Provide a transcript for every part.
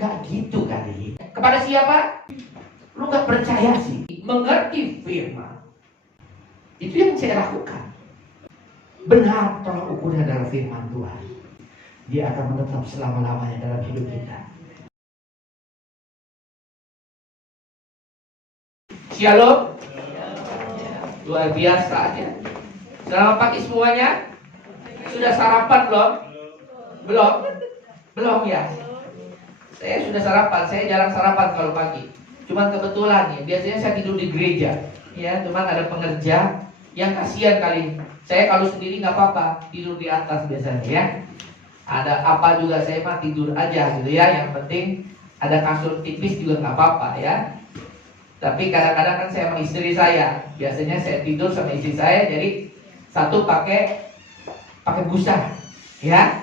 Nggak gitu kali. Kepada siapa? Lu nggak percaya sih. Mengerti firman. Itu yang saya lakukan. Benar tolak ukurnya adalah firman Tuhan. Dia akan menetap selama-lamanya dalam hidup kita. Shalom. Luar biasa aja. Selamat pagi semuanya. Sudah sarapan belum? Belum? Belum ya? Saya sudah sarapan. Saya jarang sarapan kalau pagi. Cuman kebetulan ya, biasanya saya tidur di gereja. Ya, cuman ada pengerja yang kasihan kali. Saya kalau sendiri nggak apa-apa, tidur di atas biasanya ya. Ada apa juga saya mah tidur aja gitu ya. Yang penting ada kasur tipis juga nggak apa-apa ya. Tapi kadang-kadang kan saya sama istri saya, biasanya saya tidur sama istri saya, jadi satu pakai busa, ya.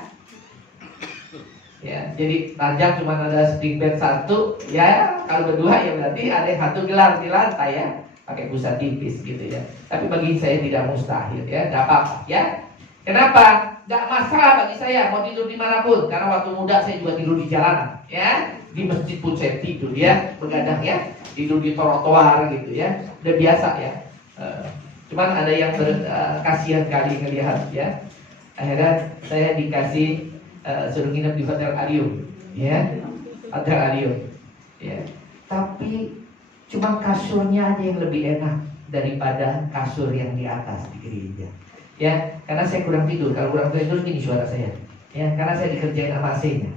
Ya, jadi ranjang cuma ada spring bed satu, ya. Kalau berdua ya berarti ada yang satu gelar di lantai ya, pakai busa tipis gitu ya. Tapi bagi saya tidak mustahil ya, tidak apa-apa ya. Kenapa? Gak masalah bagi saya mau tidur dimanapun, karena waktu muda saya juga tidur di jalanan, ya. Di masjid pun saya tidur ya, begadang ya, tidur di trotoar gitu ya, udah biasa ya. Cuman ada yang kasihan kali ngelihat ya. Akhirnya saya dikasih suruh nginep di hotel Arium, ya, hotel Arium, ya. Tapi cuma kasurnya aja yang lebih enak daripada kasur yang di atas di gereja. Ya, karena saya kurang tidur. Kalau kurang tidur gini suara saya. Ya, karena saya dikerjain sama AC-nya.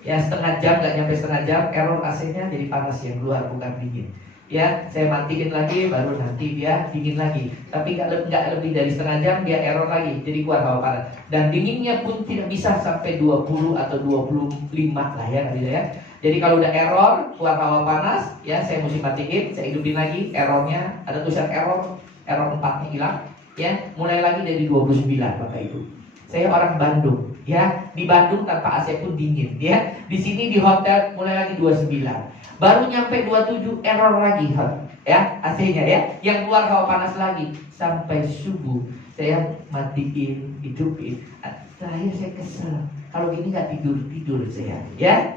Ya, setengah jam, nggak nyampe setengah jam, error AC-nya jadi panas yang keluar, bukan dingin. Ya, saya matiin lagi, baru nanti dia dingin lagi. Tapi nggak lebih dari setengah jam, dia error lagi, jadi keluar hawa panas. Dan dinginnya pun tidak bisa sampai 20 atau 25 lah ya, kali ya. Jadi kalau udah error, keluar hawa panas, ya saya mesti matiin, saya hidupin lagi, errornya, ada tulisan error 4-nya hilang. Ya, mulai lagi dari 29 Bapak Ibu. Saya orang Bandung, ya. Di Bandung tanpa AC pun dingin, ya. Di sini di hotel mulai lagi 29. Baru nyampe 27 error lagi, ya, AC-nya ya. Yang keluar hawa panas lagi sampai subuh. Saya matiin, hidupin. Saya kesel. Kalau gini nggak tidur saya, ya.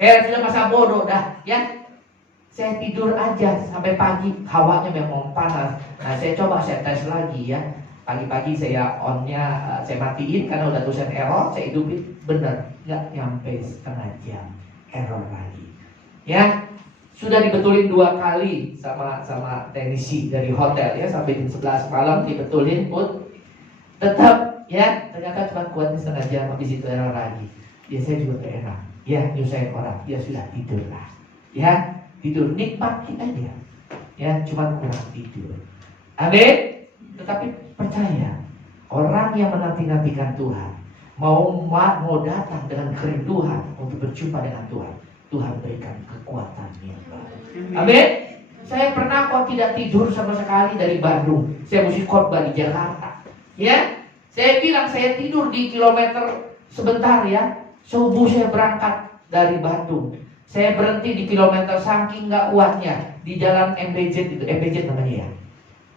Sudah masa bodoh dah, ya. Saya tidur aja sampai pagi, hawanya memang panas. Nah, saya coba saya tes lagi ya. Pagi-pagi saya on-nya saya matiin karena udah tulisan error, saya hidupin, bener, nggak nyampe setengah jam error lagi. Ya, sudah dibetulin 2 kali sama teknisi dari hotel ya, sampai jam 11 malam dibetulin pun tetap ya, ternyata cuma kuatnya setengah jam, habis itu error lagi. Ya saya juga gak enak. Ya, nyusahin orang, dia sudah tidur lah. Ya, tidur, nikmatin aja. Ya, cuma kurang tidur. Amin. Tetapi percaya, orang yang menanti-nantikan Tuhan, mau datang dengan kerinduan untuk berjumpa dengan Tuhan, Tuhan berikan kekuatan yang baru. Amin. Saya pernah kok tidak tidur sama sekali dari Bandung. Saya mesti khotbah di Jakarta. Ya, saya bilang saya tidur di kilometer sebentar ya. Subuh saya berangkat dari Bandung. Saya berhenti di kilometer saking nggak kuatnya di jalan MBZ itu, MBZ namanya ya.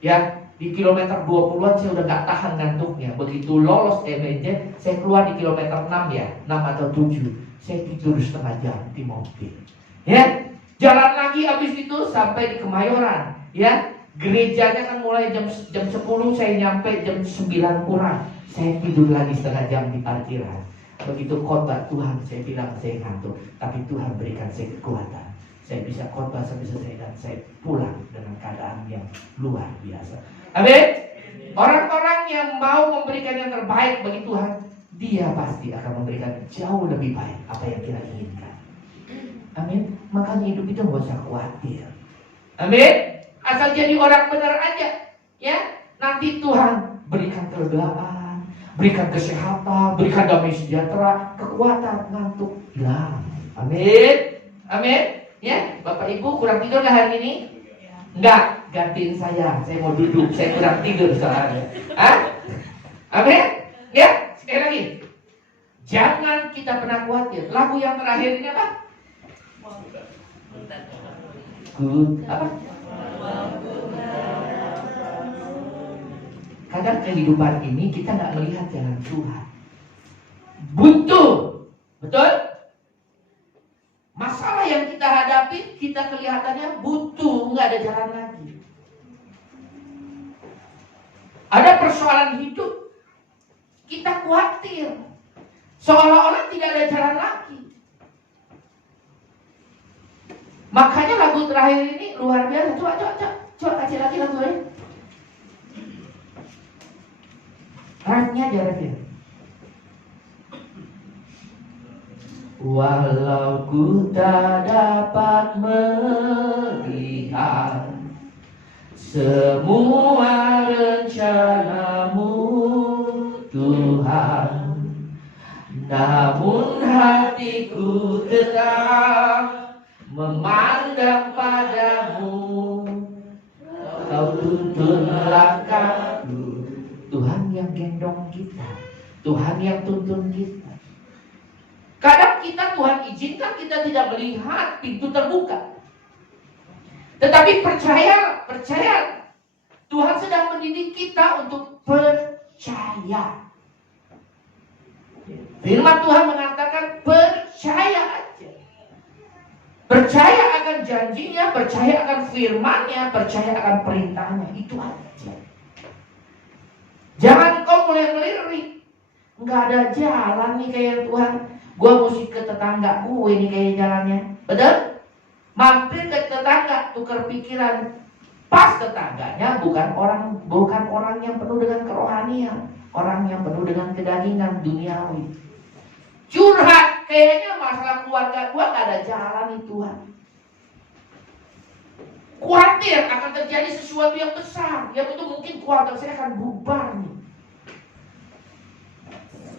Ya, di kilometer 20-an saya udah nggak tahan ngantuknya. Begitu lolos MBZ, saya keluar di kilometer 6 ya, 6 atau 7. Saya tidur setengah jam di mobil. Ya, jalan lagi habis itu sampai di Kemayoran. Ya, gerejanya kan mulai jam 10, saya nyampe jam 9 kurang. Saya tidur lagi setengah jam di parkiran. Begitu khotbah Tuhan, saya bilang saya ngantuk, tapi Tuhan berikan saya kekuatan. Saya bisa khotbah sampai selesai dan saya pulang dengan keadaan yang luar biasa. Amin. Orang-orang yang mau memberikan yang terbaik bagi Tuhan, dia pasti akan memberikan jauh lebih baik apa yang kita inginkan. Amin. Makanya hidup itu gak usah khawatir. Amin. Asal jadi orang benar aja, ya. Nanti Tuhan berikan kelegaan, berikan kesehatan, berikan damai sejahtera, kekuatan, ngantuk hilang. Amin. Amin. Ya, Bapak Ibu kurang tidur nggak hari ini? Enggak, gantiin saya mau duduk, saya kurang tidur soalnya. Amin. Ya, sekali lagi. Jangan kita pernah khawatir. Lagu yang terakhir ini apa? Apa? Kadang kehidupan ini kita nggak melihat jalan Tuhan. Buntu, betul? tapi kita kelihatannya butuh, nggak ada jalan lagi. Ada persoalan hidup, kita khawatir, seolah-olah tidak ada jalan lagi. Makanya lagu terakhir ini luar biasa. Coba kasih lagi lagunya. Rapnya aja rapnya. Walau ku tak dapat melihat semua rencanamu Tuhan, namun hatiku tetap memandang padamu. Kau tuntun langkahku. Tuhan yang gendong kita, Tuhan yang tuntun kita. Kadang kita Tuhan izinkan kita tidak melihat pintu terbuka. Tetapi percaya Tuhan sedang mendidik kita untuk percaya. Firman Tuhan mengatakan percaya aja. Percaya akan janjinya, percaya akan firman-Nya, percaya akan perintahnya. Itu aja. Jangan kau mulai melirik. Nggak ada jalan nih kayak Tuhan. Gua mesti ke tetangga gue nih kayak jalannya. Betul? Mampir ke tetangga, tukar pikiran. Pas tetangganya bukan orang yang penuh dengan kerohanian, orang yang penuh dengan kedagingan duniawi. Curhat, kayaknya masalah keluarga gua nggak ada jalan nih Tuhan. Khawatir akan terjadi sesuatu yang besar, yang itu mungkin keluarga saya akan bubar nih.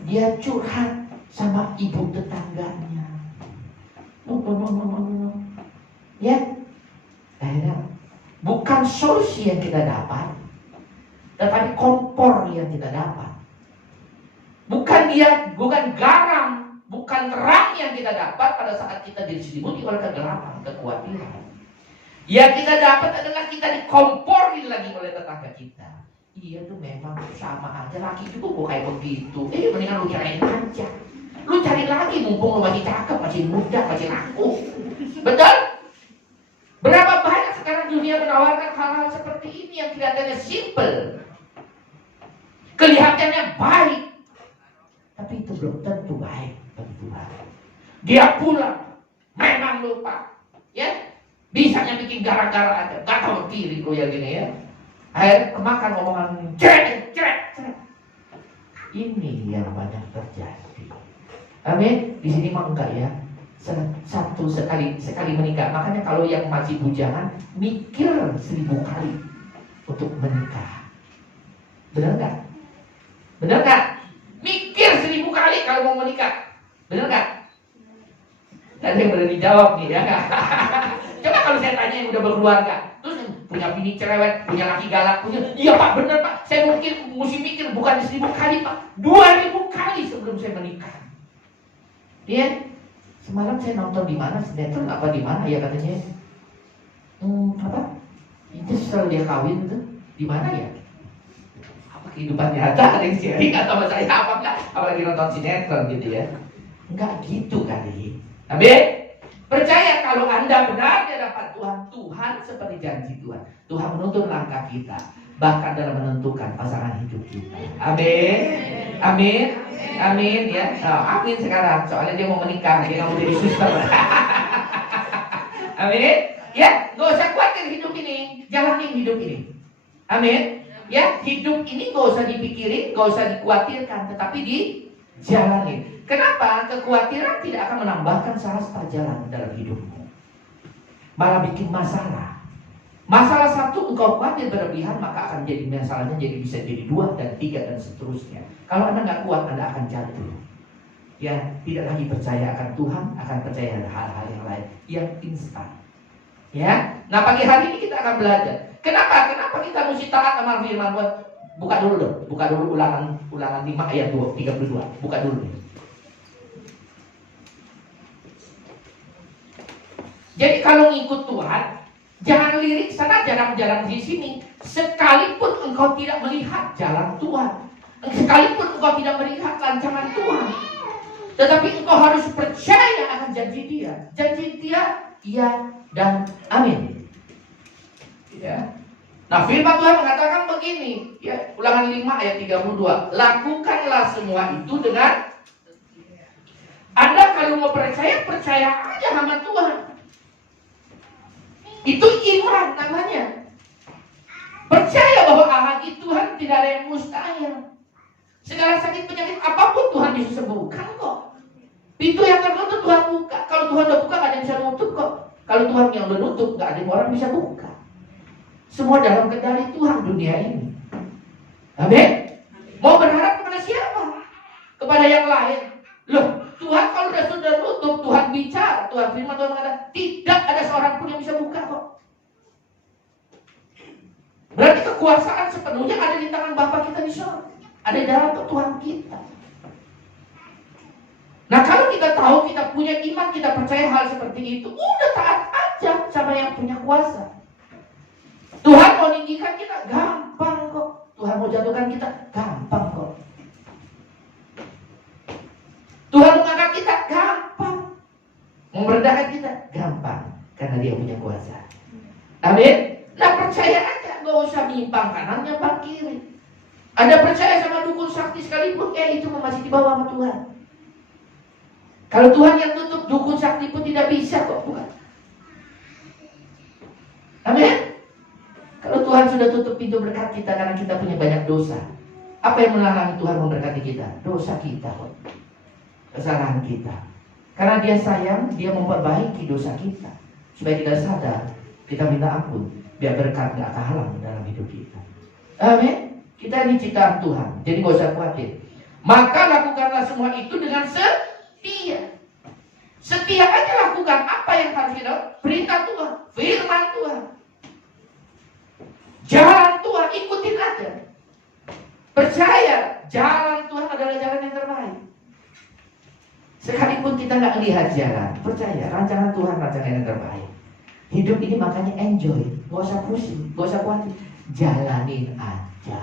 Dia curhat sama ibu tetangganya. Ya, akhirnya bukan solusi yang kita dapat, tetapi kompor yang kita dapat. Bukan garam, bukan terang yang kita dapat pada saat kita diselimuti oleh kegelapan, kekhawatiran. Yang kita dapat adalah kita dikomporin lagi oleh tetangga kita. Iya tuh memang sama aja, laki juga kok kayak begitu. Mendingan lu cariin aja. Lu cari lagi mumpung lu masih cakep, masih muda, masih laku. Betul? Berapa banyak sekarang dunia menawarkan hal-hal seperti ini yang kelihatannya simple, kelihatannya baik, tapi itu belum tentu baik bagi Tuhan. Dia pulang memang lupa, ya, bisanya bikin gara-gara aja, gak tahu diri lu ya gini ya. Akhirnya kemakan omongan cret. Ini yang banyak terjadi. Amin. Di sini mah enggak ya. Sekali menikah. Makanya kalau yang masih bujangan mikir 1000 kali untuk menikah. Benar nggak? Benar nggak? Mikir 1000 kali kalau mau menikah. Benar nggak? Nggak ada yang berani jawab nih ya nggak? Coba kalau saya tanya yang udah berkeluarga, terus punya bini cerewet, punya laki galak, iya pak benar pak, saya mungkin mesti mikir bukan 1000 kali pak, 2000 kali sebelum saya menikah. Dia semalam saya nonton di mana sinetron apa di mana ya katanya, apa? Itu setelah dia kawin itu di mana ya? Apa kehidupan nyata ada yang sharing atau saya apa enggak? Apalagi nonton sinetron gitu ya? Enggak gitu kali. Tapi percaya kalau Anda benar di hadapan Tuhan, Tuhan seperti janji Tuhan. Tuhan menuntun langkah kita, bahkan dalam menentukan pasangan hidup kita. Amin. Amin. Amin ya. Amin sekarang. Soalnya dia mau menikah, dia nggak mau jadi suster. Amin. Ya, nggak usah khawatir hidup ini, jalanin hidup ini. Amin. Ya, hidup ini nggak usah dipikirin, nggak usah dikhawatirkan, tetapi dijalanin. Kenapa? Kekhawatiran tidak akan menambahkan sarasta jalan dalam hidupmu, malah bikin masalah. Masalah satu engkau khawatir berlebihan, maka akan jadi masalahnya jadi bisa jadi 2 dan 3 dan seterusnya. Kalau Anda nggak kuat, Anda akan jatuh. Ya, tidak lagi percaya akan Tuhan, akan percaya hal-hal yang lain yang instan. Ya, nah pagi hari ini kita akan belajar. Kenapa kita mesti taat sama firman Tuhan? Buka dulu dong, buka dulu ulangan 5 ayat 32. Buka dulu. Jadi kalau ngikut Tuhan, jangan lirik sana, jarang-jarang di sini. Sekalipun engkau tidak melihat jalan Tuhan, sekalipun engkau tidak melihat rancangan Tuhan, Tetapi engkau harus percaya akan janji dia. Janji dia, iya dan amin. Ya. Nah, firman Tuhan mengatakan begini, ya, Ulangan 5 ayat 32. Lakukanlah semua itu dengan Anda kalau mau percaya, percaya aja sama Tuhan. Itu iman namanya. Percaya bahwa bagi Tuhan tidak ada yang mustahil. Segala sakit penyakit apapun Tuhan bisa sembuhkan kok. Pintu yang tertutup Tuhan buka. Kalau Tuhan udah buka, gak ada yang bisa nutup kok. Kalau Tuhan yang udah nutup, gak ada yang orang bisa buka. Semua dalam kendali Tuhan dunia ini. Amin. Mau berharap kepada siapa? Kepada yang lain. Loh, Tuhan kalau sudah nutup, Tuhan bicara, Tuhan firman Tuhan mengatakan, tidak ada seorang pun yang bisa buka kok. Berarti kekuasaan sepenuhnya ada di tangan Bapa kita di surga. Ada di dalam Tuhan kita. Nah, kalau kita tahu, kita punya iman, kita percaya hal seperti itu, udah taat aja sama yang punya kuasa. Tuhan mau meninggikan kita, gampang kok. Tuhan mau jatuhkan kita, gampang kok. Tuhan mau angkat kita, gampang. Mau merendahkan kita, gampang. Karena dia punya kuasa. Amin. Nah, percaya aja, gak usah nyimpang kanan, nyimpang kiri. Anda percaya sama dukun sakti sekalipun, itu masih di bawah sama Tuhan. Kalau Tuhan yang tutup, dukun sakti pun tidak bisa kok, bukan? Amin. Kalau Tuhan sudah tutup pintu berkat kita karena kita punya banyak dosa, apa yang menghalangi Tuhan memberkati kita? Dosa kita kok. Kesalahan kita. Karena dia sayang, dia memperbaiki dosa kita. Supaya kita sadar, kita minta ampun. Biar berkat gak kehalang dalam hidup kita. Amin. Kita ini ciptaan Tuhan. Jadi gak usah khawatir. Maka lakukanlah semua itu dengan setia. Setia aja lakukan apa yang harus kita lakukan. Perintah Tuhan, firman Tuhan, jalan Tuhan, ikutin aja. Percaya jalan Tuhan adalah jalan yang terbaik. Sekalipun kita gak lihat jalan, percaya rancangan Tuhan rancangan yang terbaik. Hidup ini makanya enjoy, gak usah pusing, gak usah khawatir, jalanin aja.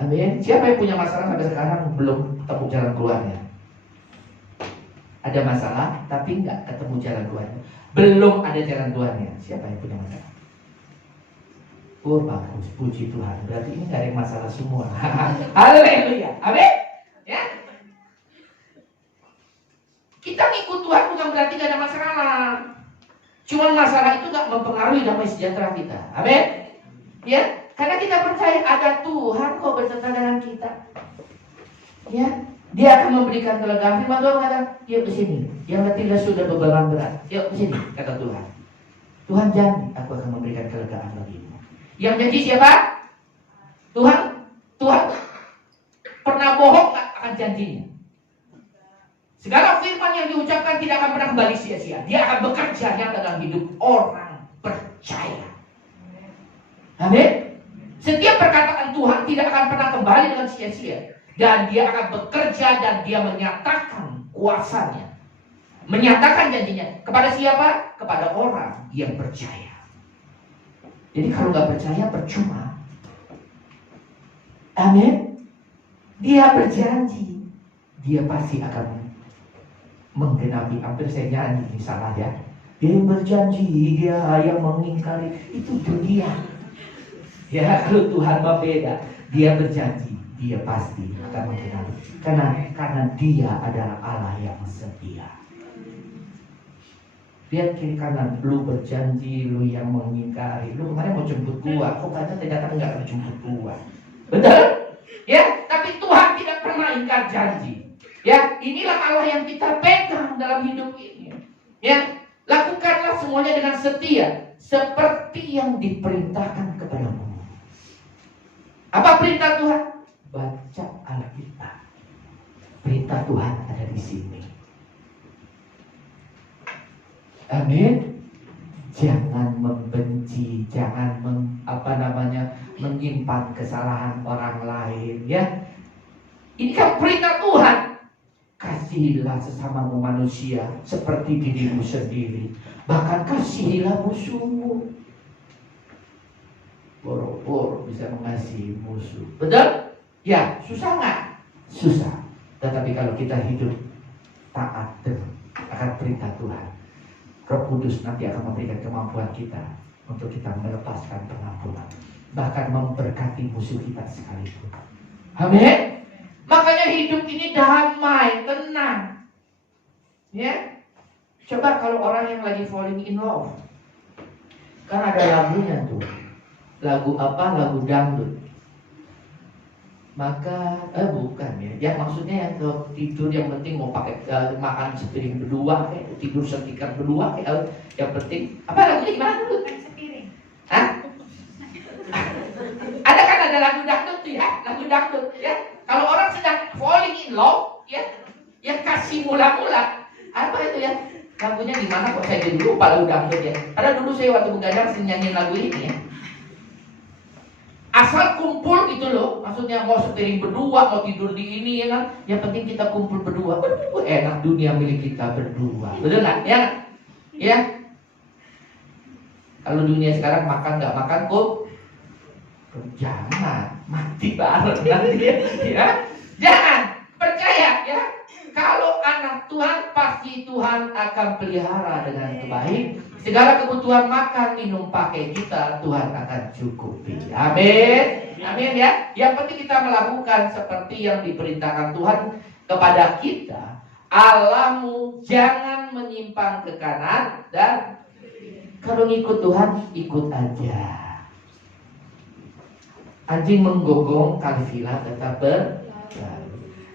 Amin. Siapa yang punya masalah sampai sekarang belum ketemu jalan keluarnya? Ada masalah tapi nggak ketemu jalan keluarnya. Belum ada jalan keluarnya. Siapa yang punya masalah? Oh bagus, puji Tuhan. Berarti ini nggak ada yang masalah semua. Haleluya. Amin. Ya. Kita ngikut Tuhan bukan berarti nggak ada masalah. Cuman masalah itu nggak mempengaruhi damai sejahtera kita. Amin. Ya. Karena kita percaya ada Tuhan kok beserta dengan kita. Ya, dia akan memberikan kelegaan. Firman Tuhan mengatakan, yuk ke sini. Yang letih sudah beban berat. Yuk ke sini, kata Tuhan. Tuhan janji, aku akan memberikan kelegaan bagimu. Yang janji siapa? Tuhan. Tuhan pernah bohong gak akan janjinya? Segala firman yang diucapkan tidak akan pernah kembali sia-sia. Dia akan bekerja dalam hidup orang percaya. Amin. Setiap perkataan Tuhan tidak akan pernah kembali dengan sia-sia. Dan dia akan bekerja dan dia menyatakan kuasanya. Menyatakan janjinya. Kepada siapa? Kepada orang yang percaya. Jadi kalau gak percaya percuma. Amin. Dia berjanji. Dia pasti akan menggenapi. Hampir saya nyanyi ini salah ya. Dia yang berjanji, dia yang mengingkari. Itu dunia. Ya, kalau Tuhan berbeda, dia berjanji, dia pasti akan menggenapi. Karena dia adalah Allah yang setia. Lihat kiri kanan, lu berjanji, lu yang mengingkari. Lu kemarin mau jemput gua, kok katanya ternyata enggak mau jemput gua. Betul? Ya, tapi Tuhan tidak pernah ingkar janji. Ya, inilah Allah yang kita pegang dalam hidup ini. Ya, lakukanlah semuanya dengan setia, seperti yang diperintahkan kepadamu. Apa perintah Tuhan? Baca Alkitab. Perintah Tuhan ada di sini. Amin. Jangan membenci, jangan menyimpan kesalahan orang lain, ya. Ini kan perintah Tuhan. Kasihilah sesamamu manusia seperti dirimu sendiri. Bahkan kasihilah musuhmu. Boro-boro bisa mengasihi musuh. Betul? Ya, susah nggak? Susah. Tetapi kalau kita hidup taat akan perintah Tuhan, Roh Kudus nanti akan memberikan kemampuan kita untuk kita melepaskan pengampunan, bahkan memberkati musuh kita sekalipun. Amin. Makanya hidup ini damai, tenang. Ya. Coba kalau orang yang lagi falling in love, kan ada lagunya tuh. Lagu apa? Lagu dangdut. Maka bukan ya. Yang maksudnya yang ke tidur yang penting mau pakai makan sepiring berdua, tidur setikar berdua, yang penting apa lagunya gimana dulu? Sepiring. Hah? Ada lagu dangdut tuh ya, lagu dangdut ya. Kalau orang sedang falling in love ya, yang kasih mula-mula apa itu ya? Lagunya gimana kok saya jadi lupa lagu dangdut ya. Padahal dulu saya waktu begadang sering nyanyiin lagu ini ya. Asal kumpul gitu loh, maksudnya mau sepiring berdua, mau tidur di ini ya kan. Yang penting kita kumpul berdua. Enak dunia milik kita berdua. Betul nggak? Ya? Ya. Kalau dunia sekarang makan nggak makan kok, jangan mati bareng nanti ya. Jangan percaya ya. Kalau anak Tuhan pasti Tuhan akan pelihara dengan baik. Segala kebutuhan makan, minum, pakai kita Tuhan akan cukupi. Amin. Amin ya. Yang penting kita melakukan seperti yang diperintahkan Tuhan kepada kita. Allahmu jangan menyimpang ke kanan, dan kalau ngikut Tuhan ikut aja. Anjing menggonggong, kalifila tetap berlari.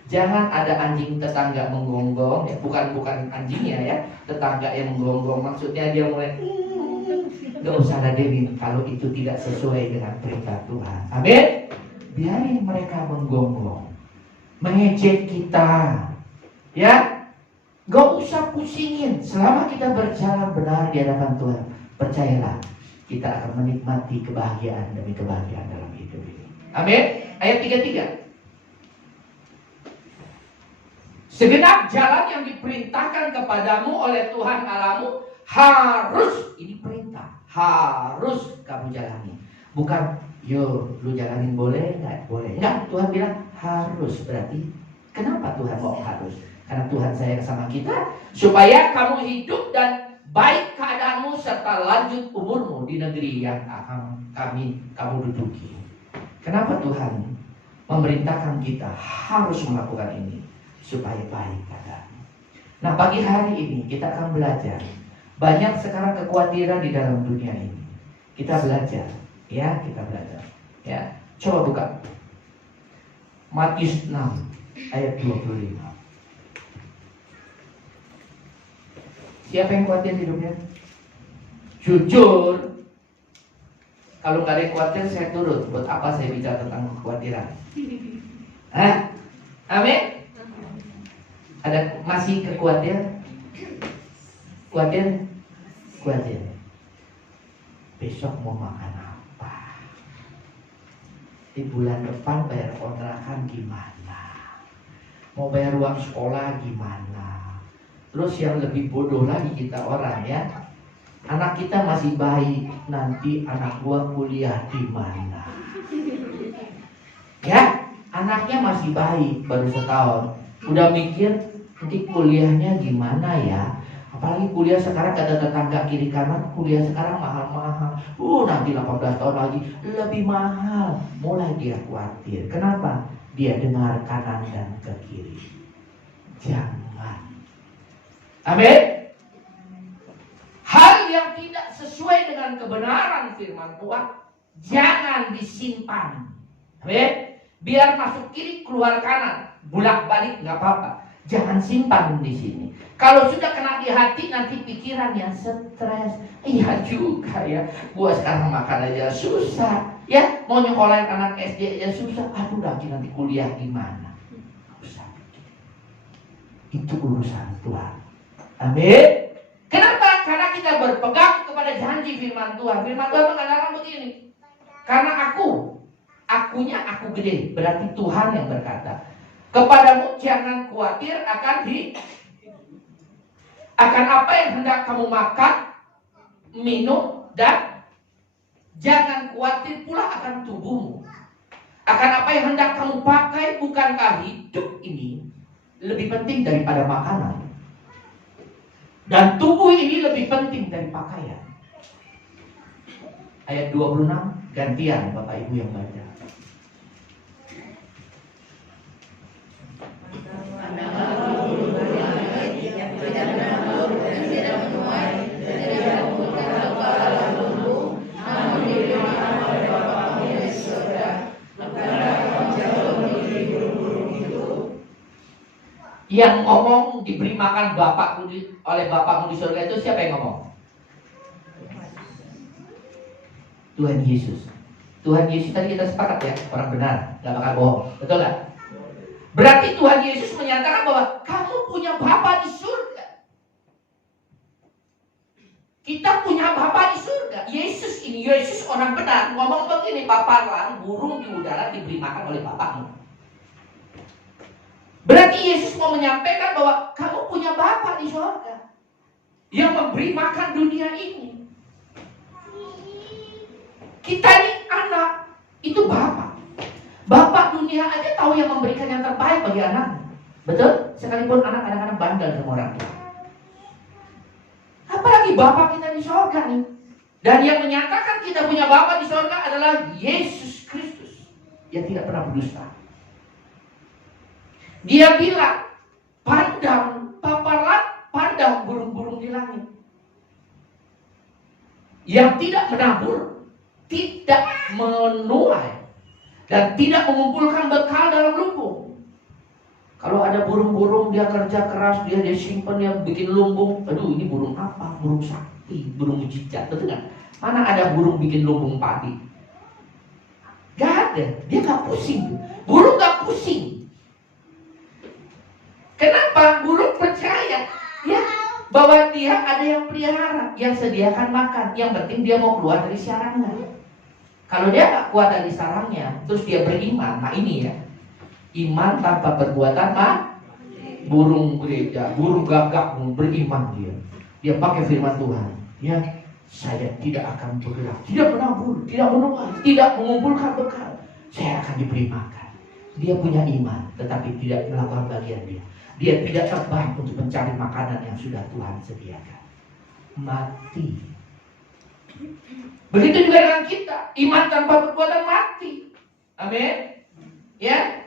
Jangan ada anjing tetangga menggonggong, ya, bukan anjingnya ya, tetangga yang menggonggong, maksudnya dia mulai gak usah ladenin kalau itu tidak sesuai dengan perintah Tuhan. Amin. Biarin mereka menggonggong, mengejek kita, ya, gak usah pusingin. Selama kita berjalan benar di hadapan Tuhan, percayalah kita akan menikmati kebahagiaan demi kebahagiaan dalam hidup ini. Amin. Ayat 33. Segenap jalan yang diperintahkan kepadamu oleh Tuhan Allahmu harus, ini perintah, harus kamu jalani. Bukan, yo, lu jalanin boleh nggak? Boleh. Enggak, Tuhan bilang harus. Berarti, kenapa Tuhan mau harus? Karena Tuhan sayang sama kita, supaya kamu hidup dan baik keadaanmu serta lanjut umurmu di negeri yang akan kamu duduki. Kenapa Tuhan memerintahkan kita harus melakukan ini? Supaya baik keadaanmu. Nah, pagi hari ini kita akan belajar. Banyak sekarang kekhawatiran di dalam dunia ini. Kita belajar, ya, kita belajar. Ya, coba buka Matius 6 ayat 25. Siapa yang khawatir hidupnya? Jujur. Kalau nggak ada yang khawatir, saya turut. Buat apa saya bicara tentang kekhawatiran? Hah? Amin. Ada masih khawatir? Khawatir. Besok mau makan apa? Di bulan depan bayar kontrakan gimana? Mau bayar uang sekolah gimana? Terus yang lebih bodoh lagi kita orang ya, anak kita masih bayi, nanti anak gua kuliah di mana? Ya, anaknya masih bayi, baru setahun, udah mikir nanti kuliahnya gimana ya? Apalagi kuliah sekarang ada tetangga kiri kanan, kuliah sekarang mahal-mahal. Nanti 18 tahun lagi lebih mahal. Mulai dia khawatir. Kenapa? Dia dengar kanan dan ke kiri. Jangan. Amin. Hal yang tidak sesuai dengan kebenaran firman Tuhan jangan disimpan. Amin. Biar masuk kiri keluar kanan, bolak-balik nggak apa-apa. Jangan simpan di sini. Kalau sudah kena di hati, nanti pikirannya stres. Iya juga ya, gua sekarang makan aja susah. Ya, mau nyekolahin anak SD aja susah. Aduh, lagi nanti kuliah gimana? Usah. Itu urusan Tuhan. Amin. Kenapa? Karena kita berpegang kepada janji firman Tuhan. Firman Tuhan mengatakan begini. Karena akunya aku gede. Berarti Tuhan yang berkata. Kepadamu jangan khawatir akan apa yang hendak kamu makan, minum, dan jangan khawatir pula akan tubuhmu. Akan apa yang hendak kamu pakai, bukankah hidup ini lebih penting daripada makanan. Dan tubuh ini lebih penting dari pakaian. Ayat 26, gantian Bapak Ibu yang baca. Yang ngomong diberi makan oleh Bapakmu di surga itu siapa yang ngomong? Tuhan Yesus. Tuhan Yesus tadi kita sepakat ya, orang benar, gak bakal bohong, betul gak? Berarti Tuhan Yesus menyatakan bahwa kamu punya Bapa di surga. Kita punya Bapa di surga. Yesus orang benar ngomong begini, paparan burung di udara diberi makan oleh Bapakmu. Berarti Yesus mau menyampaikan bahwa kamu punya Bapa di surga yang memberi makan dunia ini. Kita ini anak, itu Bapa. Bapa dunia aja tahu yang memberikan yang terbaik bagi anak. Betul? Sekalipun anak kadang-kadang bandel sama orang tua. Apalagi Bapa kita di surga nih. Dan yang menyatakan kita punya Bapa di surga adalah Yesus Kristus yang tidak pernah berdusta. Dia bilang, pandang paparan, pandang burung-burung di langit. Yang tidak menabur, tidak menuai, dan tidak mengumpulkan bekal dalam lumbung. Kalau ada burung-burung dia kerja keras, dia simpan, dia bikin lumbung. Aduh, ini burung apa? Burung sakti, burung mujizat, betul kan? Mana ada burung bikin lumbung padi? Gak ada, dia gak pusing. Burung gak pusing. Kenapa? Burung percaya ya bahwa dia ada yang pelihara, yang sediakan makan. Yang penting dia mau keluar dari sarangnya. Kalau dia gak kuat dari sarangnya, terus dia beriman. Nah ini ya, iman tanpa perbuatan burung gereja, burung gagak beriman dia. Dia pakai firman Tuhan. Ya, saya tidak akan bergerak, tidak menabur, tidak menuai, tidak mengumpulkan bekal. Saya akan diberi makan. Dia punya iman, tetapi tidak melakukan bagian dia. Dia tidak terbang untuk mencari makanan yang sudah Tuhan sediakan. Mati. Begitu juga dengan kita. Iman tanpa perbuatan mati. Amin. Ya.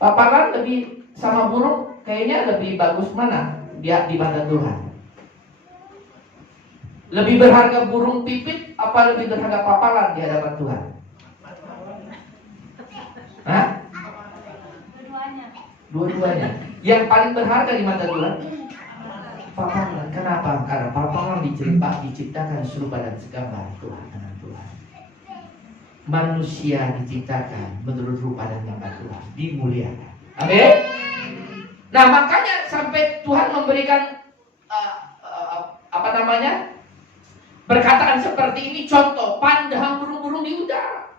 Paparan lebih sama burung, kayaknya lebih bagus mana? Dia di mata Tuhan. Lebih berharga burung pipit apa lebih berharga paparan di hadapan Tuhan? Hah? Dua-duanya. Yang paling berharga di mata Tuhan paparan. Kenapa? Karena paparan diciptakan serupa dan segambar Tuhan dengan Tuhan. Manusia diciptakan menurut rupa dan gambar Tuhan, dimuliakan. Amin. Nah makanya sampai Tuhan memberikan perkataan seperti ini, contoh, pandang burung-burung di udara.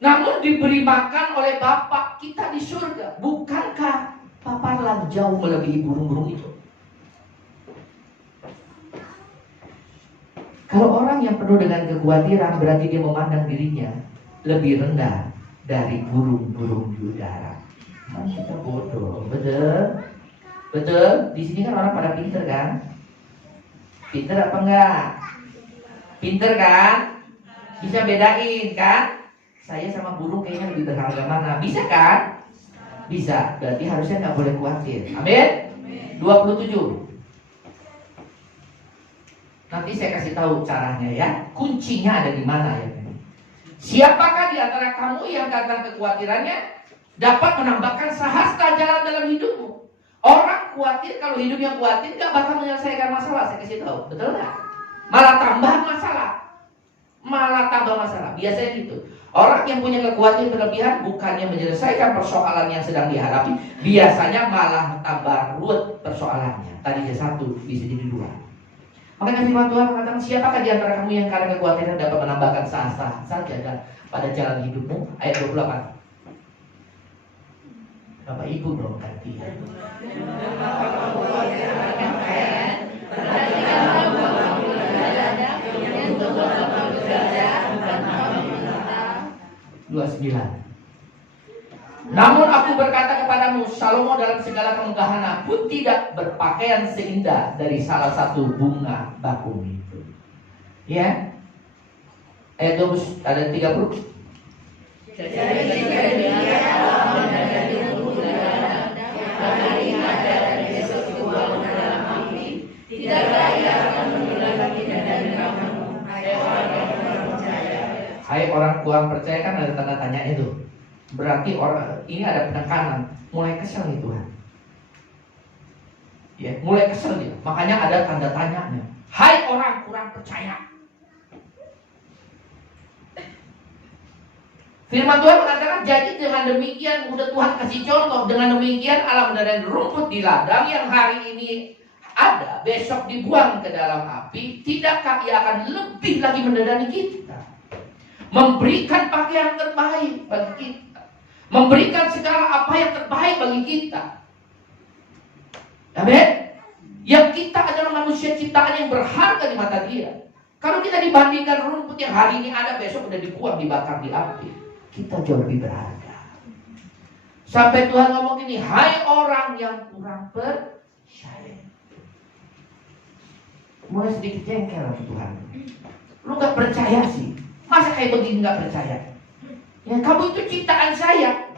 Namun diberi makan oleh Bapa kita di surga. Bukankah paparan jauh melebihi burung-burung itu? Kalau orang yang penuh dengan kekhawatiran, berarti dia memandang dirinya lebih rendah dari burung-burung di udara. Kan kita bodoh, betul? Betul? Di sini kan orang pada pinter kan? Pinter apa enggak? Pinter kan? Bisa bedain kan? Saya sama burung kayaknya lebih berharga mana? Bisa kan? Bisa. Berarti harusnya nggak boleh khawatir. Amin? 27. Nanti saya kasih tahu caranya ya. Kuncinya ada di mana ya? Siapakah di antara kamu yang karena kekhawatirannya dapat menambahkan sehasta jalan dalam hidupmu? Orang khawatir, kalau hidupnya khawatir nggak bakal menyelesaikan masalah. Saya kasih tahu, betul nggak? Malah tambah masalah. Malah tambah masalah. Biasanya gitu. Orang yang punya kekhawatiran berlebihan bukannya menyelesaikan persoalan yang sedang dihadapi, biasanya malah tambah ruwet persoalannya. Tadinya satu, bisa jadi dua. Makanya firman Tuhan mengatakan, siapakah di antara kamu yang karena kekhawatiran dapat menambahkan sehasta saja pada jalan hidupmu? Ayat 28. Bapak Ibu dong ganti. Namun aku berkata kepadamu, Salomo dalam segala kemegahannya pun tidak berpakaian seindah dari salah satu bunga bakung itu. Ya. Ayat 20, ada 30. Hai orang kurang percaya, kan ada tanda tanya itu. Berarti orang ini ada penekanan, mulai kesel nih Tuhan. Ya, mulai kesel dia. Makanya ada tanda tanyanya. Hai orang kurang percaya. Firman Tuhan mengatakan, jadi dengan demikian, udah Tuhan kasih contoh, dengan demikian Allah mendanai rumput di ladang yang hari ini ada, besok dibuang ke dalam api. Tidakkah Ia akan lebih lagi mendadani kita, memberikan pakaian terbaik bagi kita, memberikan segala apa yang terbaik bagi kita. Amin. Yang kita adalah manusia ciptaan yang berharga di mata Dia. Kalau kita dibandingkan rumput yang hari ini ada, besok udah dibuang, dibakar di api, kita jauh lebih berharga. Sampai Tuhan ngomong gini, hai orang yang kurang percaya. Mulai sedikit jengkel sama Tuhan. Lu gak percaya sih, masa kayak begini gak percaya? Ya, kamu itu ciptaan saya.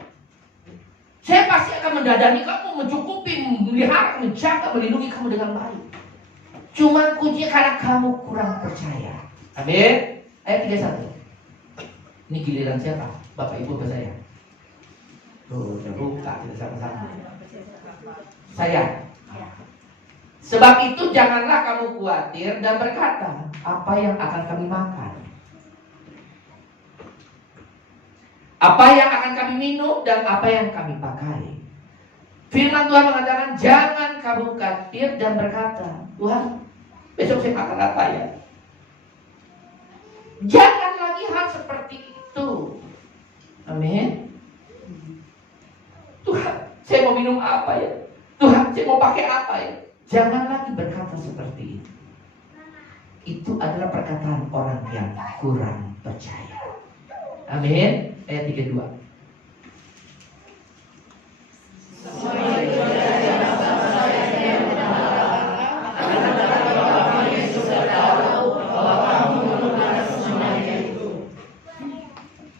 Saya pasti akan mendadani kamu, mencukupi, memelihara, menjaga, melindungi kamu dengan baik. Cuma kuncinya karena kamu kurang percaya. Amin. Ayat 31. Ini giliran siapa? Bapak Ibu ke saya. Tuh, udah buka, kita sama-sama. Saya. Sebab itu janganlah kamu khawatir dan berkata, apa yang akan kami makan? Apa yang akan kami minum dan apa yang kami pakai? Firman Tuhan mengatakan, jangan kamu khawatir dan berkata, Tuhan, besok saya makan apa ya? Jangan lagi hal seperti itu. Amin. Tuhan, saya mau minum apa ya? Tuhan, saya mau pakai apa ya? Jangan lagi berkata seperti itu. Itu adalah perkataan orang yang kurang percaya. Amin. Ayat 32.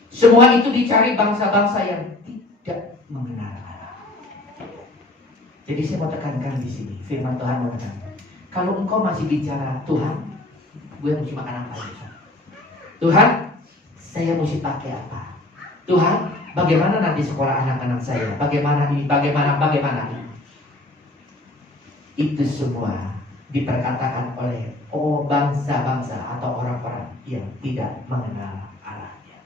Semua itu dicari bangsa-bangsa yang tidak mengenal Allah. Jadi saya mau tekankan di sini, firman Tuhan mengatakan, kalau engkau masih bicara, Tuhan, gue mesti makan apa? Tuhan, saya mesti pakai apa? Tuhan, bagaimana nanti sekolah anak-anak saya? Bagaimana ini? Bagaimana ini? Itu semua diperkatakan oleh bangsa-bangsa atau orang-orang yang tidak mengenal Allahnya.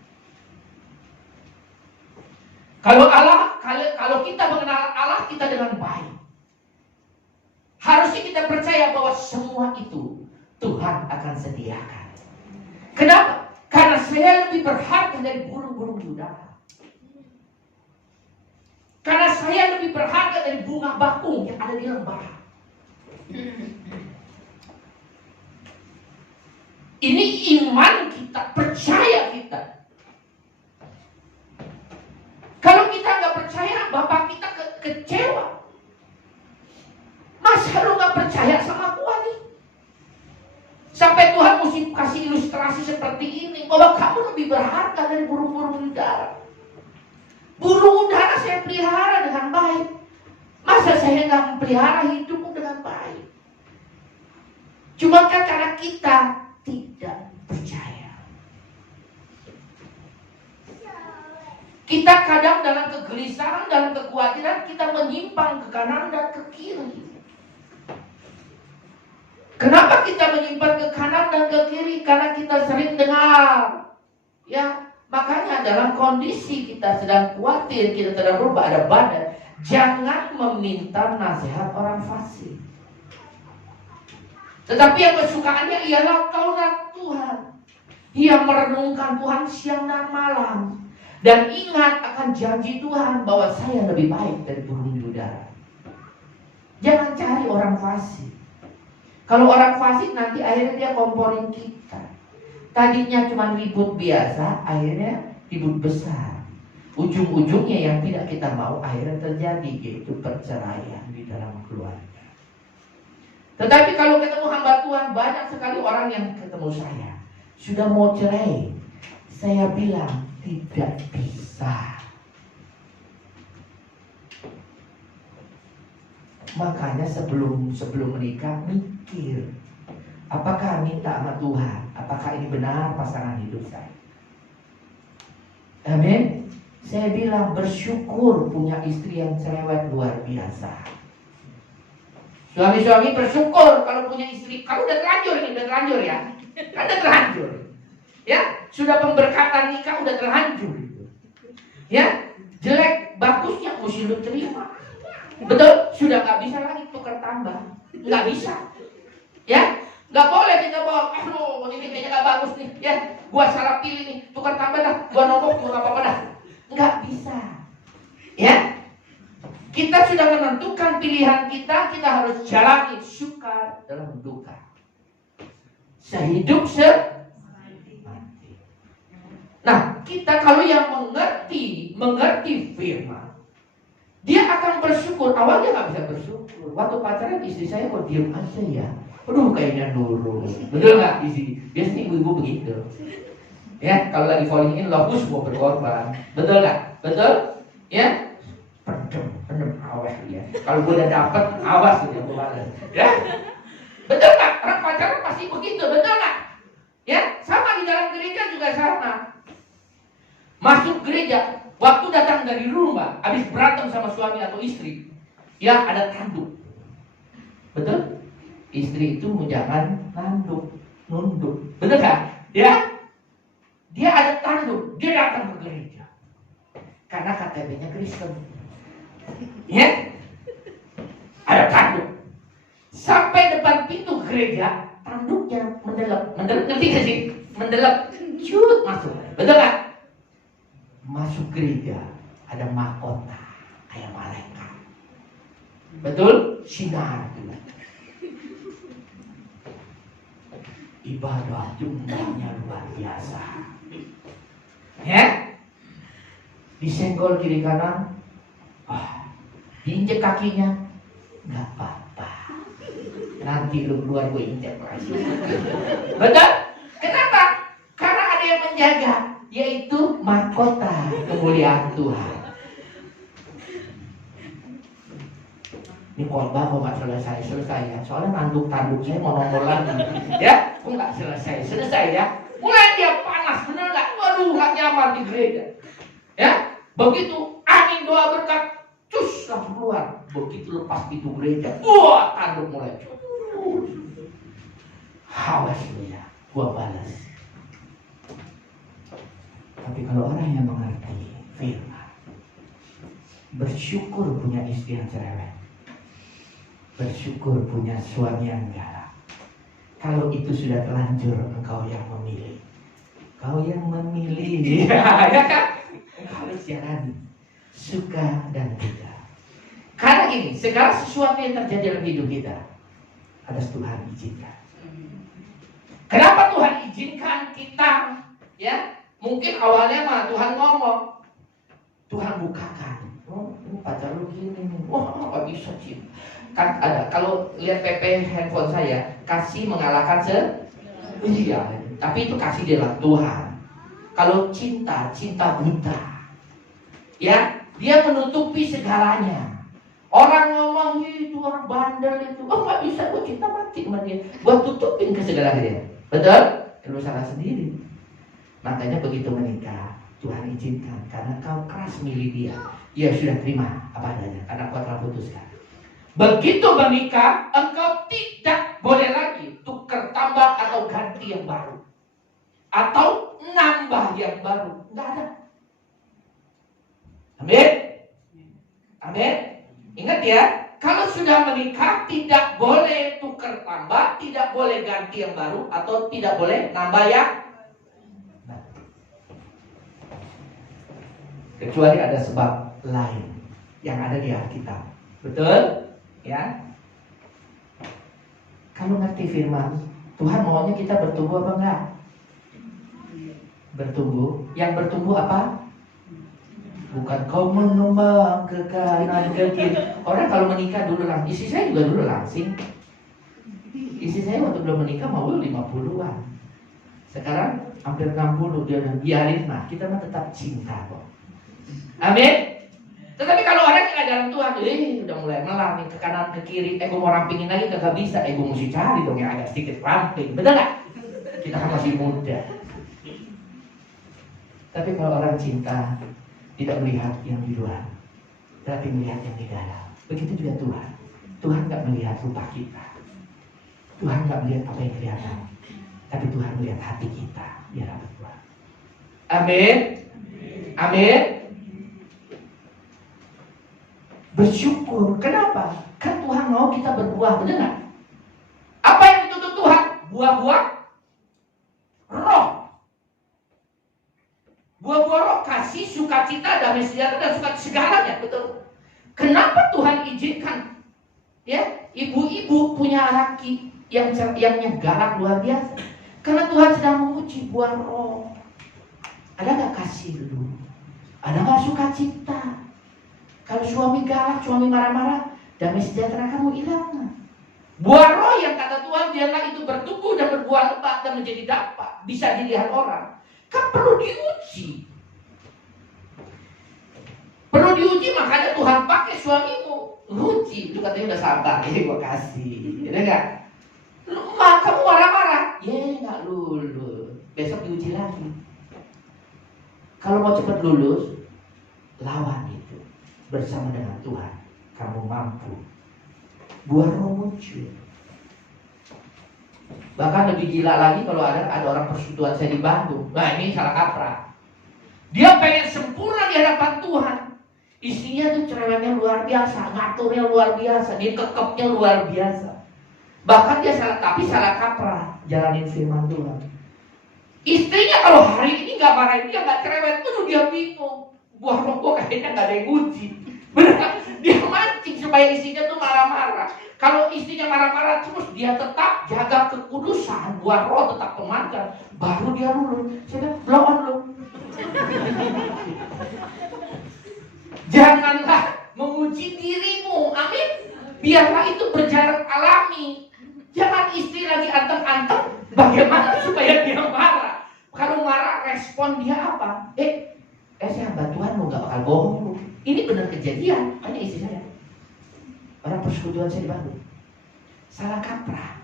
Kalau kita mengenal Allah, kita dengan baik. Harusnya kita percaya bahwa semua itu Tuhan akan sediakan. Kenapa? Karena saya lebih berharga dari burung-burung di udara. Karena saya lebih berharga dari bunga bakung yang ada di lembah. Ini iman kita, percaya kita. Kalau kita nggak percaya, bapak kita kecewa. Masa lu nggak percaya sama gua nih? Sampai Tuhan mesti kasih ilustrasi seperti ini, bahwa kamu lebih berharga dari burung-burung udara. Burung udara saya pelihara dengan baik. Masa saya nggak pelihara hidupmu dengan baik? Cuma kan karena kita tidak percaya. Kita kadang dalam kegelisahan, dalam kekhawatiran, kita menyimpang ke kanan dan ke kiri. Kenapa kita menyimpang ke kanan dan ke kiri? Karena kita sering dengar. Ya, makanya dalam kondisi kita sedang khawatir, kita sedang berubah, ada badai, jangan meminta nasihat orang fasik. Tetapi yang kesukaannya ialah kaulah Tuhan, yang merenungkan Tuhan siang dan malam, dan ingat akan janji Tuhan bahwa saya lebih baik dari burung di udara. Jangan cari orang fasik. Kalau orang fasik nanti akhirnya dia komporin kita. Tadinya cuma ribut biasa, akhirnya ribut besar. ujung-ujungnya yang tidak kita mau akhirnya terjadi, yaitu perceraian di dalam keluarga. Tetapi kalau ketemu hamba Tuhan, banyak sekali orang yang ketemu saya sudah mau cerai. Saya bilang tidak bisa. Makanya sebelum menikah mikir, apakah minta sama Tuhan, apakah ini benar pasangan hidup saya. Amin. Saya bilang bersyukur punya istri yang cerewet luar biasa. Suami-suami bersyukur kalau punya istri. Kalau udah terlanjur nih, udah terlanjur ya. Kan udah terlanjur. Ya, sudah pemberkatan nikah udah terlanjur. Ya, jelek bagusnya mesti lu terima. Betul? Sudah gak bisa lagi tukar tambah. Gak bisa. Ya, gak boleh kita bawa, aduh ini kayaknya gak bagus nih. Ya, gua salah pilih nih, tukar tambah dah. Gua nombok juga gak apa-apa dah. Gak bisa. Ya, kita sudah menentukan pilihan kita harus jalani suka dalam duka. Sehidup semati. Nah, kita kalau yang mengerti firman, dia akan bersyukur. Awalnya gak bisa bersyukur. Waktu pacaran istri saya kok diem aja ya. Aduh kayaknya nurut. Betul gak di sini? Biasanya ibu-ibu begitu. Ya, kalau lagi falling in love, mau berkorban. Betul gak? Betul? Ya, pendem awas ya. Kalau gue udah dapet, awas tuh yang gue balas. Ya, betul gak? Orang pacaran pasti begitu, betul gak? Ya, sama di dalam gereja juga sama. Masuk gereja, waktu datang dari rumah, habis berantem sama suami atau istri, ya ada tanduk. Betul? Istri itu jangan nunduk. Betul gak? Ya, dia ada tanduk, dia datang ke gereja karena KTP-nya Kristen. Ya, ada tanduk. Sampai depan pintu gereja, tanduknya mendelep, ngerti gak sih? Mendelep, cut masuk. Betul gak? Masuk gereja ada mahkota kayak malaikat. Betul? Sinar. Ibadah jumlahnya luar biasa. Ya? Disenggol kiri kanan, diinjek kakinya, nggak apa-apa. Nanti lu keluar gue injek lagi. Betul? Kenapa? Karena ada yang menjaga, yaitu mahkota kemuliaan Tuhan. Ini khotbah kok nggak selesai ya. Soalnya tanduk saya mau nongol lagi. Ya, kok nggak selesai ya. Mulai dia panas, bener nggak? Waduh, nggak nyaman di gereja. Ya, begitu angin doa berkat, cus langsung keluar. Begitu lepas pintu gereja, wah tanduk mulai. Awas ya, gua balas. Tapi kalau orang yang mengerti firman, bersyukur punya istri yang cerewet, bersyukur punya suami yang galak. Kalau itu sudah terlanjur, engkau yang memilih. Kau yang memilih, ya kan? Engkau harus jalani suka dan duka. Karena gini, segala sesuatu yang terjadi dalam hidup kita ada Tuhan izinkan. Kenapa Tuhan izinkan kita? Ya, mungkin awalnya mah Tuhan ngomong, Tuhan bukakan. Oh, ini pacar lu gini nih. Wah, nggak bisa sih. Kan ada, kalau lihat PP handphone saya, kasih mengalahkan iya, tapi itu kasih dalam Tuhan. Kalau cinta buta. Ya, dia menutupi segalanya. Orang ngomong itu orang bandel itu, oh nggak bisa, gue cinta mati sama dia, gue tutupin ke segala dia. Betul? Lu salah sendiri. Makanya begitu menikah, Tuhan izinkan karena kau keras milih dia. Dia sudah terima apa adanya karena kau telah putuskan. Begitu menikah, engkau tidak boleh lagi tukar tambah atau ganti yang baru, atau nambah yang baru. Enggak ada. Amin. Amin. Ingat ya, kalau sudah menikah tidak boleh tukar tambah, tidak boleh ganti yang baru, atau tidak boleh nambah yang baru. Kecuali ada sebab lain yang ada di Alkitab. Betul? Ya. Kalau ngerti firman, Tuhan maunya kita bertumbuh apa enggak? Bertumbuh. Yang bertumbuh apa? Bukan kau mengembang ke kanan ke kiri. Orang kalau menikah dulu langsing. Istri saya juga dulu langsing. Istri saya waktu belum menikah mau 50-an. Sekarang hampir 60. Dia bilang biarin mah, kita mah tetap cinta kok. Amin. Tetapi kalau orang yang ajaran Tuhan, udah mulai melar nih ke kanan ke kiri, gue mau rampingin lagi kagak bisa, gue mesti cari dong yang agak sedikit ramping, betul nggak? Kita kan masih muda. Tapi kalau orang cinta tidak melihat yang di luar, tapi melihat yang di dalam. Begitu juga Tuhan. Tuhan nggak melihat rupa kita, Tuhan nggak melihat apa yang kelihatan, tapi Tuhan melihat hati kita di hadapan Tuhan. Amin. Amin. Bersyukur. Kenapa? Kan Tuhan mau kita berbuah, benar nggak? Apa yang dituntut Tuhan? Buah-buah roh. Buah-buah roh, kasih, sukacita, damai sejahtera, dan sukacita segalanya, betul. Kenapa Tuhan izinkan? Ya, ibu-ibu punya laki yang galak luar biasa. Karena Tuhan sedang menguji buah roh. Ada nggak kasih dulu? Ada nggak sukacita? Kalau suami galak, suami marah-marah, damai sejahtera kamu hilang. Buah roh yang kata Tuhan, biarlah itu bertumbuh dan berbuah lebat dan menjadi dapat, bisa dilihat orang. Kan perlu diuji. Perlu diuji, makanya Tuhan pakai suamimu. Uji, itu katanya udah sabar, gua kasih. Ya enggak? Kamu marah-marah, nggak lulus. Besok diuji lagi. Kalau mau cepat lulus, lawan itu. Bersama dengan Tuhan, kamu mampu. Buah roh muncul. Bahkan lebih gila lagi kalau ada orang persekutuan saya di Bandung. Nah ini salah kaprah. Dia pengen sempurna di hadapan Tuhan. Istrinya tuh cerewetnya luar biasa, ngaturnya luar biasa, dia kekepnya luar biasa. Bahkan dia salah kaprah jalanin firman Tuhan. Istrinya kalau hari ini nggak marahin dia, nggak cerewet, tuh dia bingung. Buah roh gua kayaknya nggak ada yang uji. Benar, dia mancing supaya istrinya tuh marah-marah. Kalau istrinya marah-marah terus, dia tetap jaga kekudusan, buah roh tetap pemancar, baru dia lulus. Saya bilang, blow on lu. Janganlah menguji dirimu, amin. Biarlah itu berjalan alami. Jangan istri lagi anteng-anteng, bagaimana supaya dia marah. Kalau marah, respon dia apa? Saya hamba Tuhan, lo gak bakal bohong lo. Ini benar kejadian, hanya istri saya. Orang persekutuan saya di Bandung. Salah kaprah.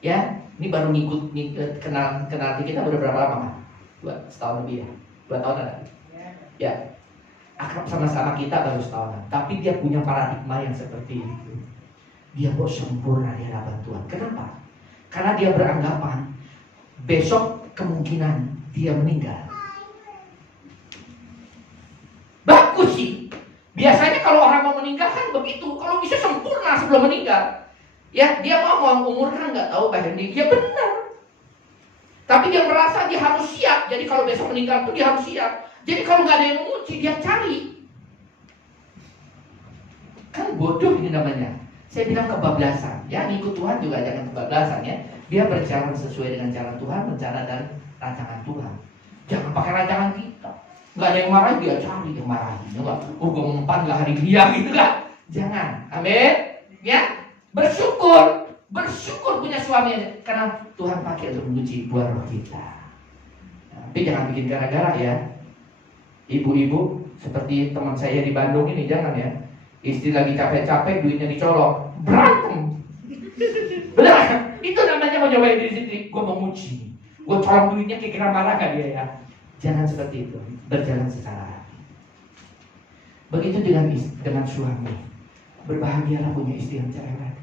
Ya, ini baru kenal kita baru berapa lama kan? 2 tahun lebih ya. 2 tahun ada. Ya. Akrab sama-sama kita baru setahunan. Tapi dia punya paradigma yang seperti itu. Dia kok sempurna di hadapan Tuhan. Kenapa? Karena dia beranggapan besok kemungkinan dia meninggal. Bagus sih. Biasanya kalau orang mau meninggal kan begitu. Kalau bisa sempurna sebelum meninggal. Ya, dia mau umur kan nggak tahu bahkan dia benar. Tapi dia merasa dia harus siap. Jadi kalau besok meninggal pun dia harus siap. Jadi kalau nggak ada yang menguji, dia cari. Kan bodoh ini namanya. Saya bilang kebablasan. Ya, ngikut Tuhan juga jangan kebablasan ya. Dia berjalan sesuai dengan jalan Tuhan, rencana dan rancangan Tuhan. Jangan pakai rancangan kita. Nggak ada yang marah, dia cari yang marahin. Enggak, gue mempan nggak hari dia gitu kan? Jangan. Amin. Ya, bersyukur punya suami karena Tuhan pakai untuk menguji buah roh kita. Tapi jangan bikin gara-gara ya. Ibu-ibu seperti teman saya di Bandung ini jangan ya. Istri lagi capek-capek, duitnya dicolok, berantem. Benar? Itu namanya mau nyobain diri sendiri. Gue mau nguji, gue colok duitnya, kira-kira marah gak dia ya? Jangan seperti itu. Berjalan secara hati. Begitu dengan suami. Berbahagialah punya istri yang cerewet.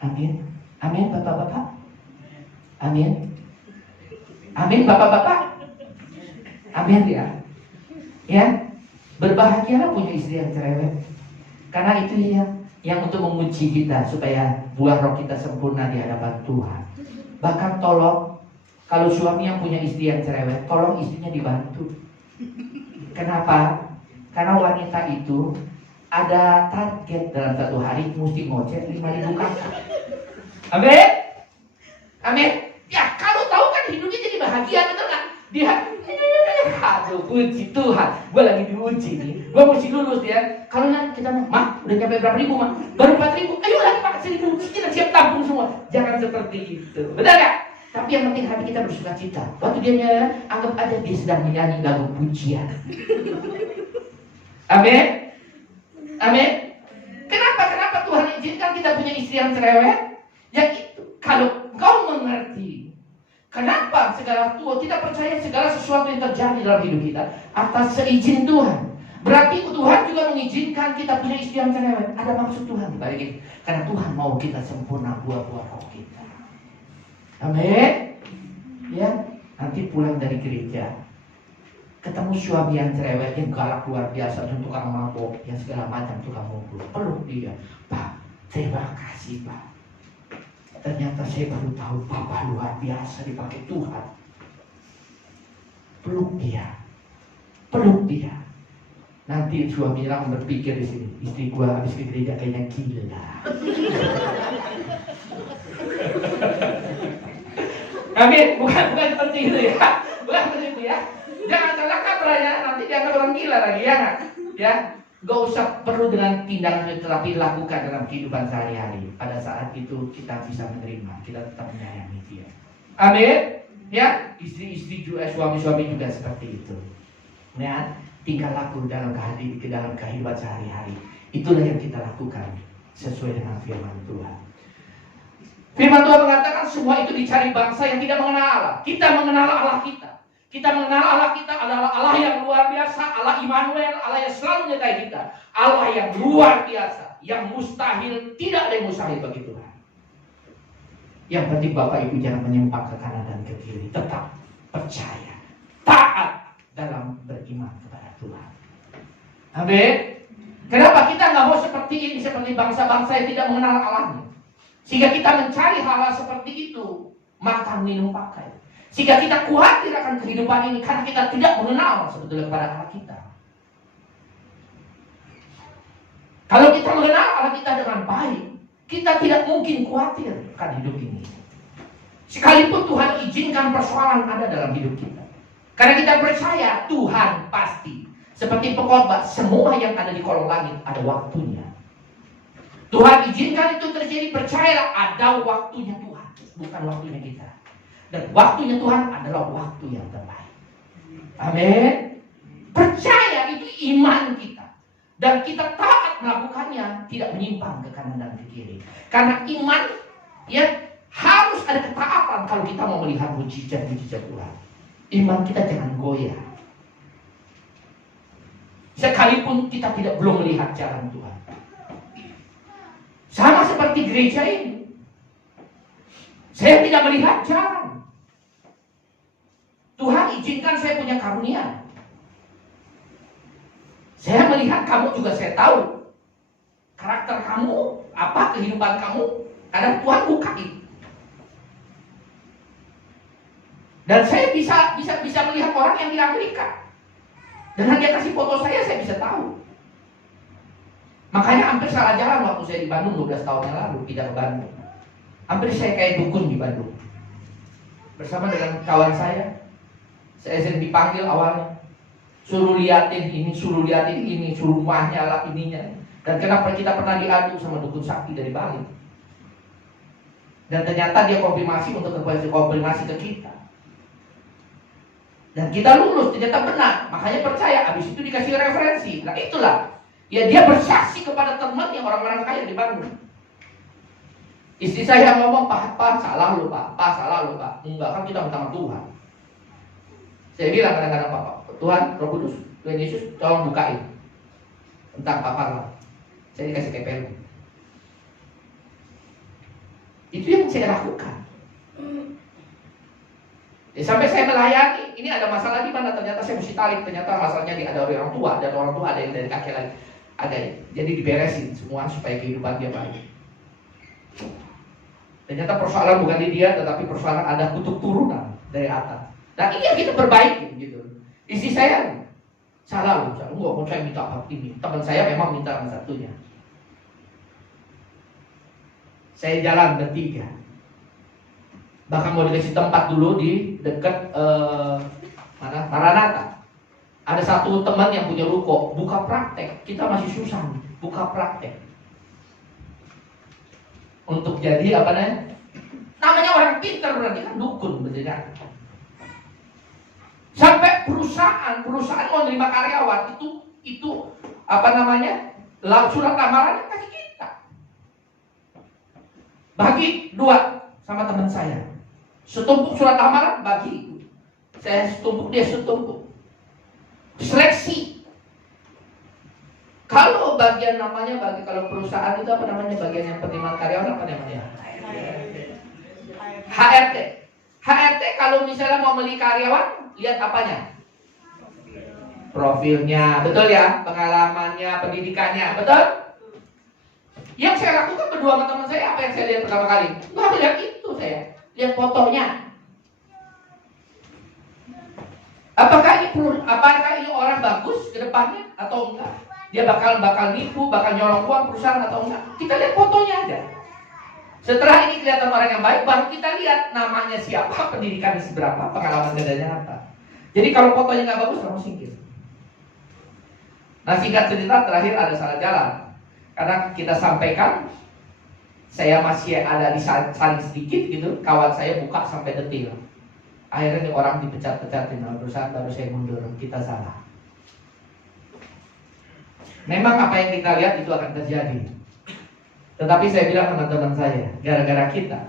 Amin. Amin bapak-bapak. Amin. Amin bapak-bapak. Amin ya. Ya. Berbahagialah punya istri yang cerewet. Karena itu yang untuk menguji kita supaya buah roh kita sempurna di hadapan Tuhan. Bahkan tolong kalau suami yang punya istri yang cerewet, tolong istrinya dibantu. Kenapa? Karena wanita itu ada target dalam satu hari mesti ngoceh 5.000 kakak. Amin. Amin. Ya kalau tahu kan hidupnya jadi bahagia, betul nggak? Dia, aduh puji Tuhan, gue lagi diuji nih, gue mesti lulus ya. Kalau nanti kita, Mak, udah nyampe berapa ribu, Mak? Baru 4.000, ayo lagi Pak, 1.000, kita siap tampung semua. Jangan seperti itu, benar gak? Tapi yang penting hati kita bersuka cita. Waktu dia anggap aja dia sedang menyanyi lagu pujian. Amin. Amin. Kenapa Tuhan izinkan kita punya istri yang cerewet? Ya itu, kalau kau mengerti kenapa segala kita percaya segala sesuatu yang terjadi dalam hidup kita atas seizin Tuhan. Berarti Tuhan juga mengizinkan kita punya istri yang cerewet. Ada maksud Tuhan dibalik itu. Karena Tuhan mau kita sempurna buah-buah roh kita. Amin. Ya, nanti pulang dari gereja ketemu suami yang cerewet, yang galak luar biasa, yang tukang mabok, yang segala macam tukang mabuk. Peluk dia, Pak, terima kasih Pak. Ternyata saya baru tahu Papa luar biasa dipakai Tuhan. Peluk dia, peluk dia. Nanti suami bilang berpikir di sini, istri gua habis ke gereja kayaknya gila. Amin, bukan seperti itu ya, bukan seperti itu ya. Jangan salah kaprah ya, nanti dianggap orang gila lagi ya, ya. Gak usah perlu dengan tindakan, tetapi lakukan dalam kehidupan sehari-hari. Pada saat itu kita bisa menerima, kita tetap menyayangi dia. Amin. Ya, istri-istri juga, suami-suami juga seperti itu. Ya, tinggal laku dalam kehidupan sehari-hari. Itulah yang kita lakukan sesuai dengan firman Tuhan. Firman Tuhan mengatakan semua itu dicari bangsa yang tidak mengenal Allah. Kita mengenal Allah kita. Kita mengenal Allah kita adalah Allah yang luar biasa, Allah Immanuel, Allah yang selalu menyertai kita. Allah yang luar biasa, yang mustahil, tidak ada yang mustahil bagi Tuhan. Yang penting Bapak Ibu jangan menyimpang ke kanan dan ke kiri. Tetap percaya, taat dalam beriman kepada Tuhan. Amin. Kenapa kita nggak mau seperti ini, seperti bangsa-bangsa yang tidak mengenal Allahnya? Sehingga kita mencari hal-hal seperti itu, makan, minum, pakai. Sehingga kita khawatir akan kehidupan ini karena kita tidak mengenal sebetulnya kepada Allah kita. Kalau kita mengenal Allah kita dengan baik, kita tidak mungkin khawatir akan hidup ini. Sekalipun Tuhan izinkan persoalan ada dalam hidup kita, karena kita percaya Tuhan pasti. Seperti pengkhotbah, semua yang ada di kolong langit ada waktunya. Tuhan izinkan itu terjadi, percayalah ada waktunya Tuhan, bukan waktunya kita. Dan waktunya Tuhan adalah waktu yang terbaik. Amin. Percaya itu iman kita. Dan kita taat melakukannya, tidak menyimpang ke kanan dan ke kiri. Karena iman ya harus ada ketaatan kalau kita mau melihat mujizat-mujizat Tuhan. Iman kita jangan goyah. Sekalipun kita belum melihat jalan Tuhan. Sama seperti gereja ini. Saya tidak melihat jalan. Tuhan izinkan saya punya karunia. Saya melihat kamu juga, saya tahu karakter kamu, apa kehidupan kamu, karena Tuhan bukain. Dan saya bisa melihat orang yang di Amerika. Dengan dia kasih foto saya bisa tahu. Makanya hampir salah jalan waktu saya di Bandung 12 tahun yang lalu, pindah ke Bandung. Hampir saya kayak dukun di Bandung. Bersama dengan kawan saya sering dipanggil awalnya. Suruh liatin ini, suruh liatin ini, suruh rumahnya lah ininya. Dan kenapa kita pernah diadu sama dukun sakti dari Bali. Dan ternyata dia konfirmasi konfirmasi ke kita. Dan kita lulus, ternyata benar. Makanya percaya, habis itu dikasih referensi. Nah itulah. Ya dia bersaksi kepada teman yang orang-orang kaya di Bandung. Istri saya ngomong, Pak salah lu Pak, salah lu Pak. Enggak, kan kita minta Tuhan. Saya bilang kadang-kadang Pak, Tuhan, Roh Kudus, Tuhan Yesus, tolong bukain tentang Pak Parla. Saya dikasih TPL. Itu yang saya lakukan. Ya, sampai saya melayani, ini ada masalah di mana, ternyata saya mesti tarik, ternyata masalahnya ada orang tua, dan orang tua ada yang dari kakek lagi. Ada, jadi diberesin semua supaya kehidupan dia baik. Ternyata persoalan bukan di dia, tetapi persoalan ada kutub turunan dari atas. Nah ini yang kita perbaiki gitu. Istri saya salah loh, enggak, saya minta apa ini. Teman saya memang minta yang satunya. Saya jalan bertiga. Bahkan mau dikasih tempat dulu di dekat Maranatha. Ada satu teman yang punya ruko, buka praktek. Kita masih susah nih, buka praktek. Untuk jadi apa namanya orang pintar, berarti kan dukun benar. Sampai perusahaan mau menerima karyawan itu apa namanya? Surat lamarannya kasih kita. Bagi 2 sama teman saya. Setumpuk surat lamaran bagi. Saya setumpuk, dia setumpuk. Seleksi. Kalau bagian namanya kalau perusahaan itu apa namanya, bagian yang penerimaan karyawan apa namanya? HRT. HRT kalau misalnya mau beli karyawan, lihat apanya? Profilnya, betul ya? Pengalamannya, pendidikannya, betul? Yang saya lakukan berdua sama teman saya, apa yang saya lihat pertama kali? Nggak lihat itu saya, lihat fotonya. Apakah ini orang bagus ke depannya atau enggak? Dia bakal nipu, bakal nyolong uang perusahaan atau enggak? Kita lihat fotonya aja. Setelah ini kelihatan orang yang baik, baru kita lihat namanya siapa, pendidikannya seberapa, pengalaman kerjanya apa. Jadi kalau fotonya nggak bagus, kamu singkir. Nah, singkat cerita, terakhir ada salah jalan. Karena kita sampaikan, saya masih ada di saling sedikit gitu, kawan saya buka sampai detil. Akhirnya nih orang dipecat-pecatin sama perusahaan, baru saya mundur, kita salah. Memang apa yang kita lihat itu akan terjadi. Tetapi saya bilang sama teman saya, gara-gara kita,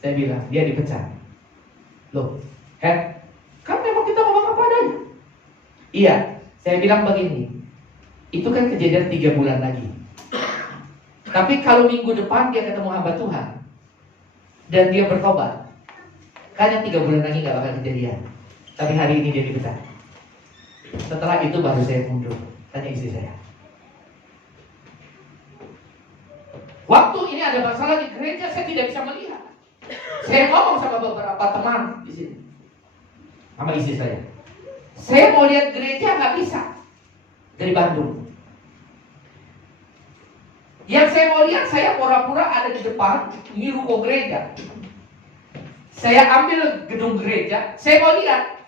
saya bilang, dia dipecat. Loh, kan memang kita ngomong apa adanya. Iya, saya bilang begini, itu kan kejadian 3 bulan lagi. Tapi kalau minggu depan dia ketemu hamba Tuhan dan dia bertobat, kan yang 3 bulan lagi gak bakal kejadian. Tapi hari ini dia dipecat. Setelah itu baru saya mundur. Tanya istri saya. Waktu ini ada masalah di gereja, saya tidak bisa melihat. Saya ngomong sama beberapa teman di sini, sama istri saya. Saya mau lihat gereja nggak bisa dari Bandung. Yang saya mau lihat, saya pura-pura ada di depan, ini ruko gereja. Saya ambil gedung gereja, saya mau lihat.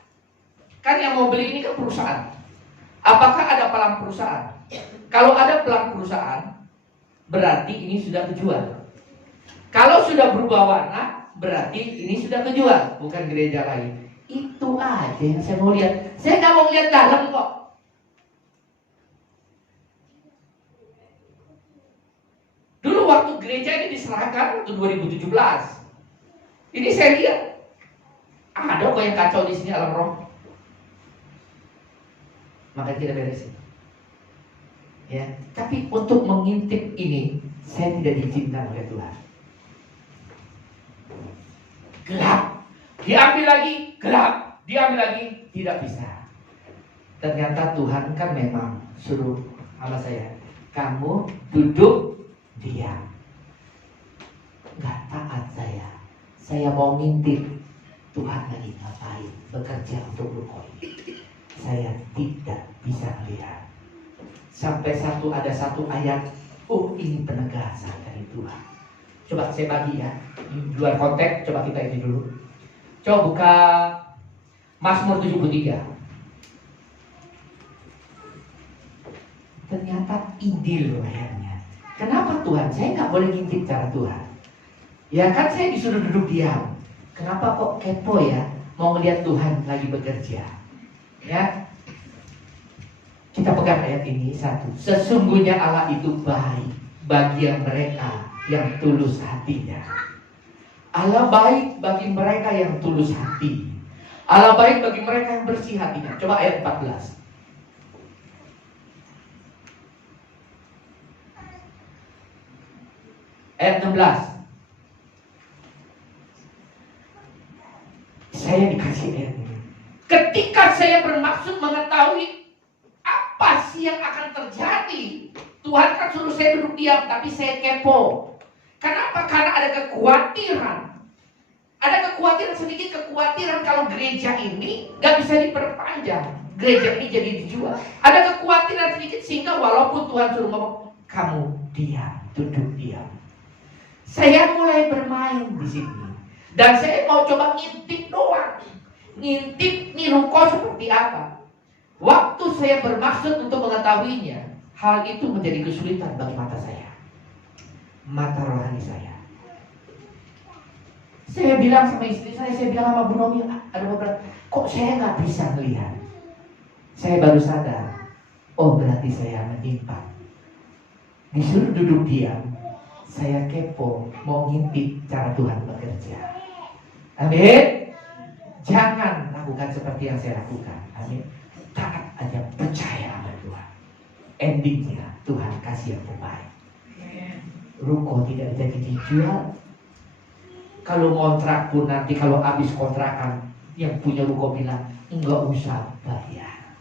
Kan yang mau beli ini kan perusahaan. Apakah ada pelang perusahaan? Kalau ada pelang perusahaan, berarti ini sudah kejual. Kalau sudah berubah warna, berarti ini sudah kejual, bukan gereja lain. Itu aja yang saya mau lihat. Saya nggak mau lihat dalam kok. Dulu waktu gereja ini diserahkan waktu 2017. Ini saya lihat ada kok yang kacau di sini alam roh. Maka kita beresin. Ya, tapi untuk mengintip ini saya tidak diizinkan oleh Tuhan. Gelap, diambil lagi, gelap, diambil lagi, tidak bisa. Ternyata Tuhan kan memang suruh sama saya, kamu duduk diam. Gak taat saya mau ngintip. Tuhan lagi ngapain, bekerja untuk ruko ini. Saya tidak bisa melihat. Sampai ada satu ayat, oh ini penegasan dari Tuhan. Coba saya bagi ya, di luar konteks, coba kita ini dulu. Coba buka Mazmur 73. Ternyata idil ayatnya. Kenapa Tuhan? Saya nggak boleh ngintip cara Tuhan. Ya kan saya disuruh duduk diam. Kenapa kok kepo ya? Mau ngeliat Tuhan lagi bekerja. Ya, kita pegang ayat ini satu. Sesungguhnya Allah itu baik bagi mereka yang tulus hatinya. Allah baik bagi mereka yang tulus hati. Allah baik bagi mereka yang bersih hatinya. Coba ayat 14. Ayat 16. Saya dikasih ayat ini. Ketika saya bermaksud mengetahui apa sih yang akan terjadi, Tuhan kan suruh saya duduk diam, tapi saya kepo. Kenapa? Karena ada kekhawatiran. Ada kekhawatiran, sedikit kekhawatiran kalau gereja ini gak bisa diperpanjang. Gereja ini jadi dijual. Ada kekhawatiran sedikit sehingga walaupun Tuhan suruh ngomong, kamu diam, duduk diam. Saya mulai bermain di sini. Dan saya mau coba ngintip doang. Ngintip nih ruko seperti apa. Waktu saya bermaksud untuk mengetahuinya, hal itu menjadi kesulitan bagi mata saya, mata rohani saya. Saya bilang sama istri saya bilang sama Bu Nomi, ada beberapa, kok saya nggak bisa melihat. Saya baru sadar, oh berarti saya menyimpang. Disuruh duduk diam, saya kepo, mau ngintip cara Tuhan bekerja. Amin. Jangan lakukan seperti yang saya lakukan. Amin. Taat aja, percaya sama Tuhan. Endingnya Tuhan kasih yang terbaik. Ruko tidak jadi dijual. Kalau kontrak pun nanti kalau habis kontrakan, yang punya ruko bilang enggak usah bayar.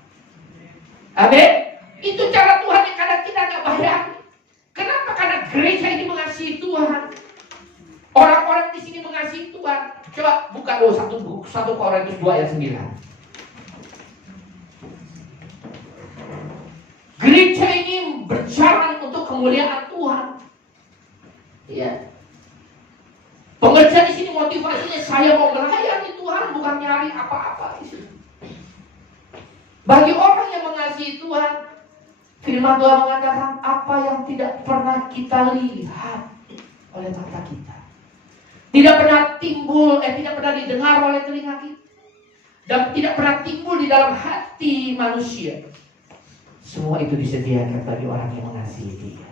Amin. Itu cara Tuhan yang kadang kita nggak bayar. Kenapa? Karena gereja ini mengasihi Tuhan. Orang-orang di sini mengasihi Tuhan. Coba buka dulu 1 Korintus 2 ayat 9. Gereja ini berjalan untuk kemuliaan Tuhan. Ya. Pengerja di sini motivasinya saya mau melayani Tuhan, bukan nyari apa-apa di sini. Bagi orang yang mengasihi Tuhan, firman Tuhan mengatakan apa yang tidak pernah kita lihat oleh mata kita, tidak pernah timbul, tidak pernah didengar oleh telinga kita, dan tidak pernah timbul di dalam hati manusia. Semua itu disediakan bagi orang yang mengasihi Dia.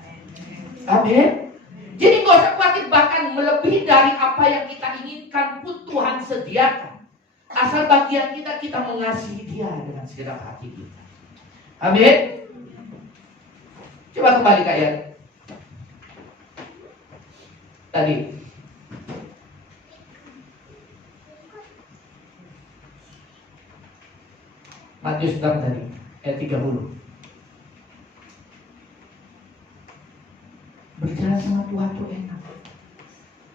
Amin. Jadi gak usah khawatir, bahkan melebihi dari apa yang kita inginkan pun Tuhan sediakan. Asal bagian kita mengasihi Dia dengan segenap hati kita. Amin. Coba kembali ke ayat tadi. Matius 6 tadi, ayat 30. Berjalan sama Tuhan tuh enak.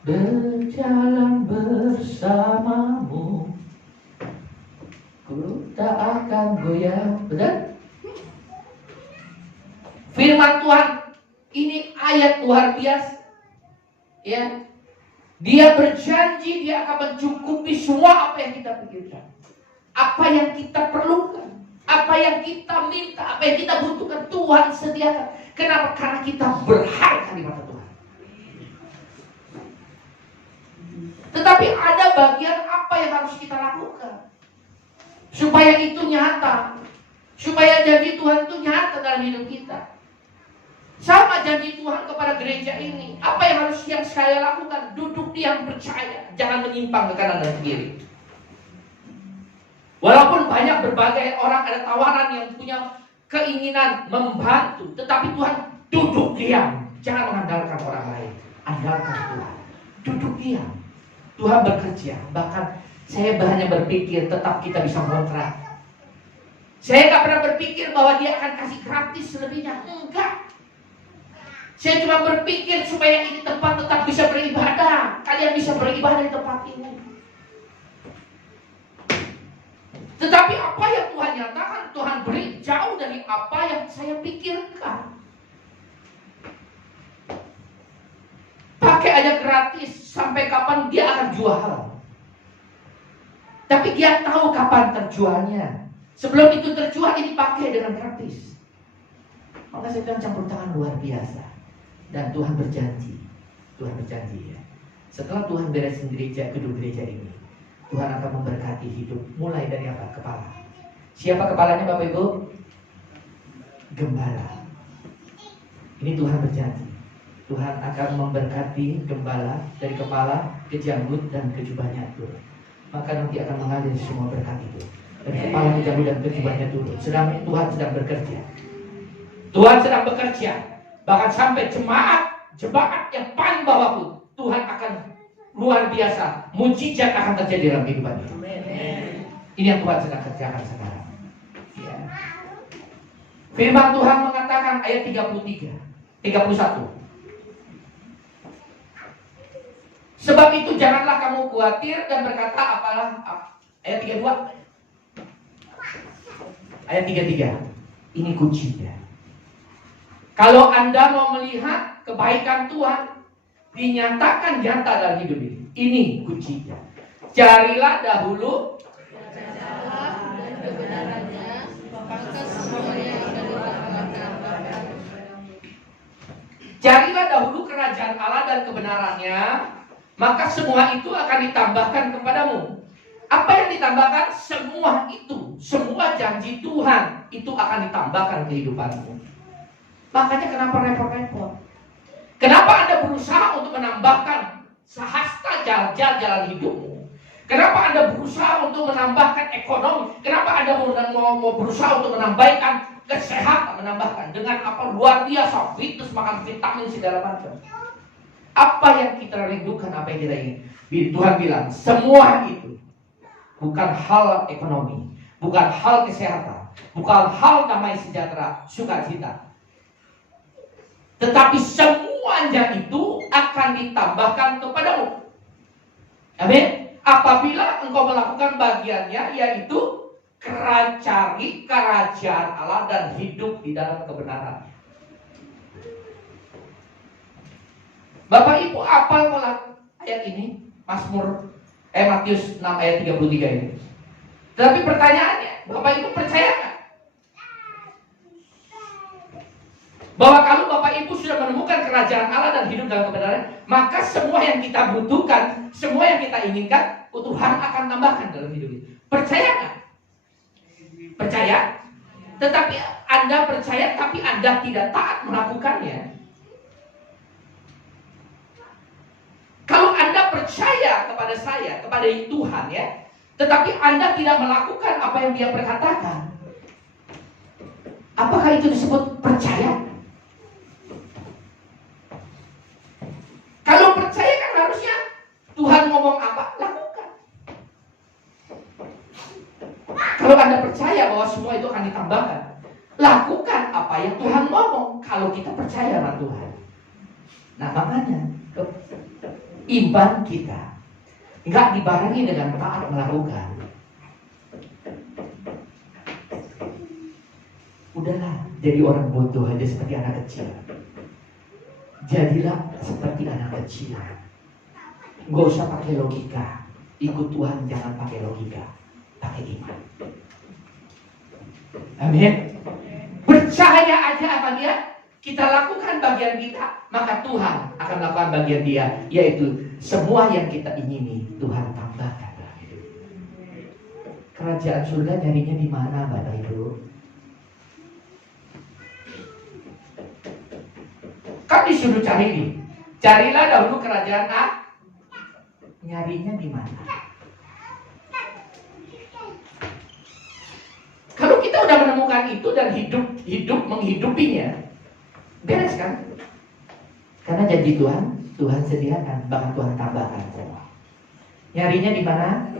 Berjalan bersamamu, ku tak akan goyah. Benar? Firman Tuhan ini ayat luar biasa. Ya. Dia berjanji dia akan mencukupi semua apa yang kita pikirkan. Apa yang kita perlukan, apa yang kita minta, apa yang kita butuhkan, Tuhan sediakan. Kenapa? Karena kita berharga di mata Tuhan. Tetapi ada bagian apa yang harus kita lakukan supaya itu nyata, supaya janji Tuhan itu nyata dalam hidup kita. Sama janji Tuhan kepada gereja ini. Apa yang harus saya lakukan? Duduk diam, percaya, jangan menyimpang ke kanan dan kiri. Walaupun banyak berbagai orang ada tawaran yang punya keinginan membantu, tetapi Tuhan duduk diam, jangan mengandalkan orang lain, andalkan Tuhan. Duduk diam, Tuhan bekerja. Bahkan saya hanya berpikir tetap kita bisa kontrak. Saya gak pernah berpikir bahwa Dia akan kasih gratis selebihnya. Enggak. Saya cuma berpikir supaya ini tempat tetap bisa beribadah. Kalian bisa beribadah di tempat ini. Tetapi apa yang Tuhan nyatakan, Tuhan beri jauh dari apa yang saya pikirkan. Pakai aja gratis, sampai kapan dia akan jual. Tapi dia tahu kapan terjualnya. Sebelum itu terjual, ini pakai dengan gratis. Maka saya bilang campur tangan luar biasa. Dan Tuhan berjanji ya. Setelah Tuhan beresin gedung gereja ini, Tuhan akan memberkati hidup mulai dari apa? Kepala. Siapa kepalanya Bapak Ibu? Gembala. Ini Tuhan berjanji. Tuhan akan memberkati gembala dari kepala ke janggut dan ke jubahnya turun. Maka nanti akan mengalir semua berkat itu dari kepala ke janggut dan ke jubahnya turun. Tuhan sedang bekerja. Tuhan sedang bekerja. Bahkan sampai jemaat yang paling bawah pun Tuhan akan luar biasa, mujizat akan terjadi dalam kehidupannya. Ini yang Tuhan sedang kerjakan sekarang. Ya. Firman Tuhan mengatakan ayat 31. Sebab itu janganlah kamu khawatir dan berkata apalah. Ayat 32. Ayat 33. Ini kuncinya. Kalau Anda mau melihat kebaikan Tuhan dinyatakan nyata dalam hidup ini, ini kuncinya. Carilah dahulu Carilah dahulu kerajaan Allah dan kebenarannya, maka semua itu akan ditambahkan kepadamu. Apa yang ditambahkan? Semua itu, semua janji Tuhan itu akan ditambahkan kehidupanmu. Makanya kenapa repot-repot? Kenapa Anda berusaha untuk menambahkan sahasta jalan hidupmu? Kenapa Anda berusaha untuk menambahkan ekonomi? Kenapa Anda mau berusaha untuk menambahkan kesehatan, menambahkan dengan apa luar biasa, fitness, makan vitamin segala macam? Apa yang kita rindukan, apa yang kita ingin? Tuhan bilang, semua itu bukan hal ekonomi, bukan hal kesehatan, bukan hal damai sejahtera, sukacita. Tetapi semuanya itu akan ditambahkan kepadamu. Amin. Apabila engkau melakukan bagiannya, yaitu cari kerajaan Allah dan hidup di dalam kebenaran. Bapak Ibu apal ayat ini? Matius 6 ayat 33 ini. Tapi pertanyaannya, Bapak Ibu percaya nggak? Bahwa kalau Bapak Ibu sudah menemukan kerajaan Allah dan hidup dalam kebenaran, maka semua yang kita butuhkan, semua yang kita inginkan, Tuhan akan tambahkan dalam hidup kita. Percaya nggak? Percaya? Tetapi Anda percaya, tapi Anda tidak taat melakukannya. Kalau Anda percaya kepada saya, kepada Tuhan ya, tetapi Anda tidak melakukan apa yang Dia perkatakan, apakah itu disebut percaya? Kalau percaya kan harusnya Tuhan ngomong apa, lakukan. Kalau Anda percaya bahwa semua itu akan ditambahkan, lakukan apa yang Tuhan ngomong. Kalau kita percaya sama Tuhan. Nah makanya iman kita nggak dibarengi dengan taat melakukan. Udahlah, jadi orang bodoh aja seperti anak kecil. Jadilah seperti anak kecil. Gak usah pakai logika. Ikut Tuhan jangan pakai logika, pakai iman. Amin. Percaya aja apa Dia. Kita lakukan bagian kita, maka Tuhan akan melakukan bagian Dia, yaitu semua yang kita ingini Tuhan tambahkan dalam hidup. Kerajaan surga nyarinya di mana, Bapak Ibu? Kan disuruh cari ini. Carilah dahulu kerajaan A. Nyarinya di mana? Kalau kita udah menemukan itu dan hidup menghidupinya, beres kan? Karena janji Tuhan sediakan, bahkan Tuhan tambahkan semua. Nyarinya di mana?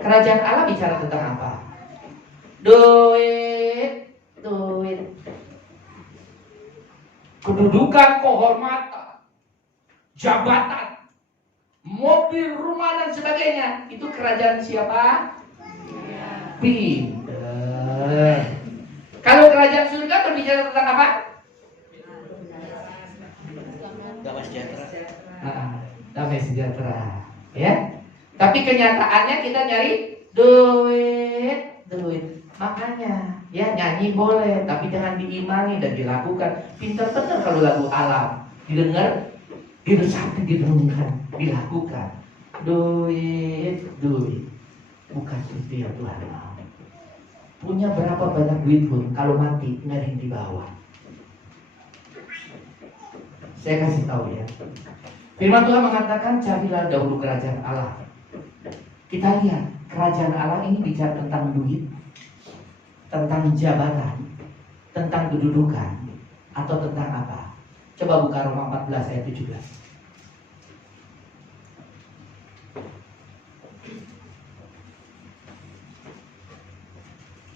Kerajaan Allah bicara tentang apa? Duit. Kedudukan, kehormatan, jabatan, mobil, rumah dan sebagainya. Itu kerajaan siapa? Pinter. Kalau kerajaan surga berbicara tentang apa? Damai sejahtera. Damai sejahtera. Ya. Tapi kenyataannya kita nyari duit. Makanya ya nyanyi boleh, tapi jangan diimani dan dilakukan. Pintar benar kalau lagu alam didengar, diresapi, direnungkan, dilakukan. Duit. Bukan itu yang Tuhan mau. Punya berapa banyak duit pun, kalau mati nggak ada yang dibawa. Saya kasih tahu ya. Firman Tuhan mengatakan carilah dahulu kerajaan Allah. Kita lihat kerajaan Allah ini bicara tentang duit, tentang jabatan, tentang kedudukan, atau tentang apa? Coba buka Roma 14 ayat 17.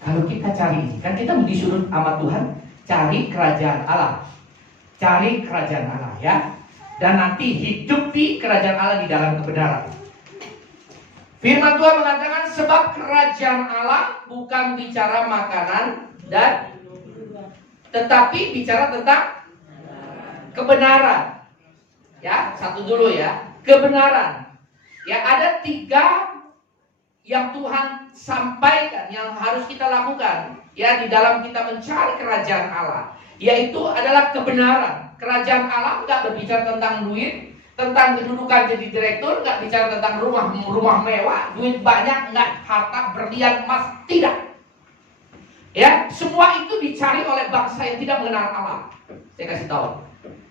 Kalau kita cari ini, kan kita disuruh sama Tuhan cari kerajaan Allah. Cari kerajaan Allah ya. Dan nanti hidupi kerajaan Allah di dalam kebenaran. Firman Tuhan mengatakan sebab kerajaan Allah bukan bicara makanan dan tetapi bicara tentang kebenaran. Ya, satu dulu ya, kebenaran. Ya, ada 3 yang Tuhan sampaikan yang harus kita lakukan. ya di dalam kita mencari kerajaan Allah, yaitu adalah kebenaran. Kerajaan Allah nggak berbicara tentang duit, tentang kedudukan jadi direktur, nggak bicara tentang rumah mewah, duit banyak, nggak harta berlian emas, tidak. Ya, semua itu dicari oleh bangsa yang tidak mengenal Allah. Saya kasih tahu.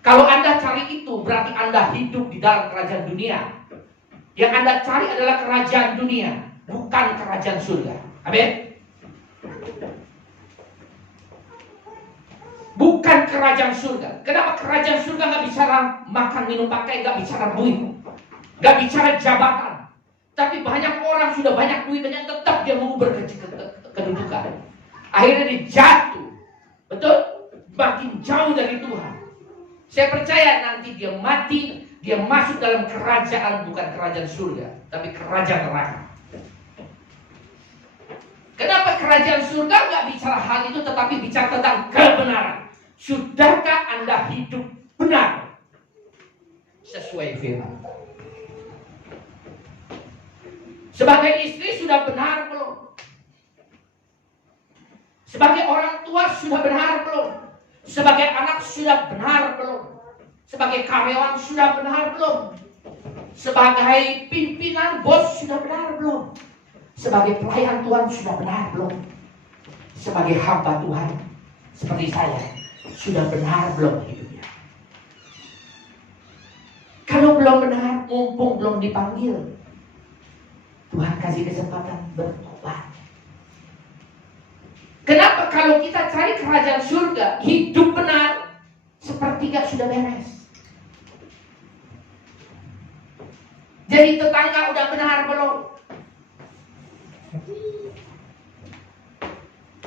Kalau Anda cari itu, berarti Anda hidup di dalam kerajaan dunia. Yang Anda cari adalah kerajaan dunia, bukan kerajaan surga. Amin. Bukan kerajaan surga. Kenapa kerajaan surga nggak bicara makan, minum, pakai, nggak bicara duit, nggak bicara jabatan. Tapi banyak orang sudah banyak duit, dan tetap dia mau berkedudukan. Akhirnya dia jatuh, betul? Makin jauh dari Tuhan. Saya percaya nanti dia mati, dia masuk dalam kerajaan, bukan kerajaan surga, tapi kerajaan neraka. Kenapa kerajaan surga nggak bicara hal itu, tetapi bicara tentang kebenaran? Sudahkah Anda hidup benar sesuai firman? Sebagai istri sudah benar belum? Sebagai orang tua sudah benar belum? Sebagai anak sudah benar belum? Sebagai karyawan sudah benar belum? Sebagai pimpinan bos sudah benar belum? Sebagai pelayan Tuhan sudah benar belum? Sebagai hamba Tuhan seperti saya, sudah benar belum hidupnya? Kalau belum benar, mumpung belum dipanggil, Tuhan kasih kesempatan bertobat. Kenapa kalau kita cari kerajaan surga, hidup benar, sepertiga sudah beres. Jadi tetangga udah benar belum?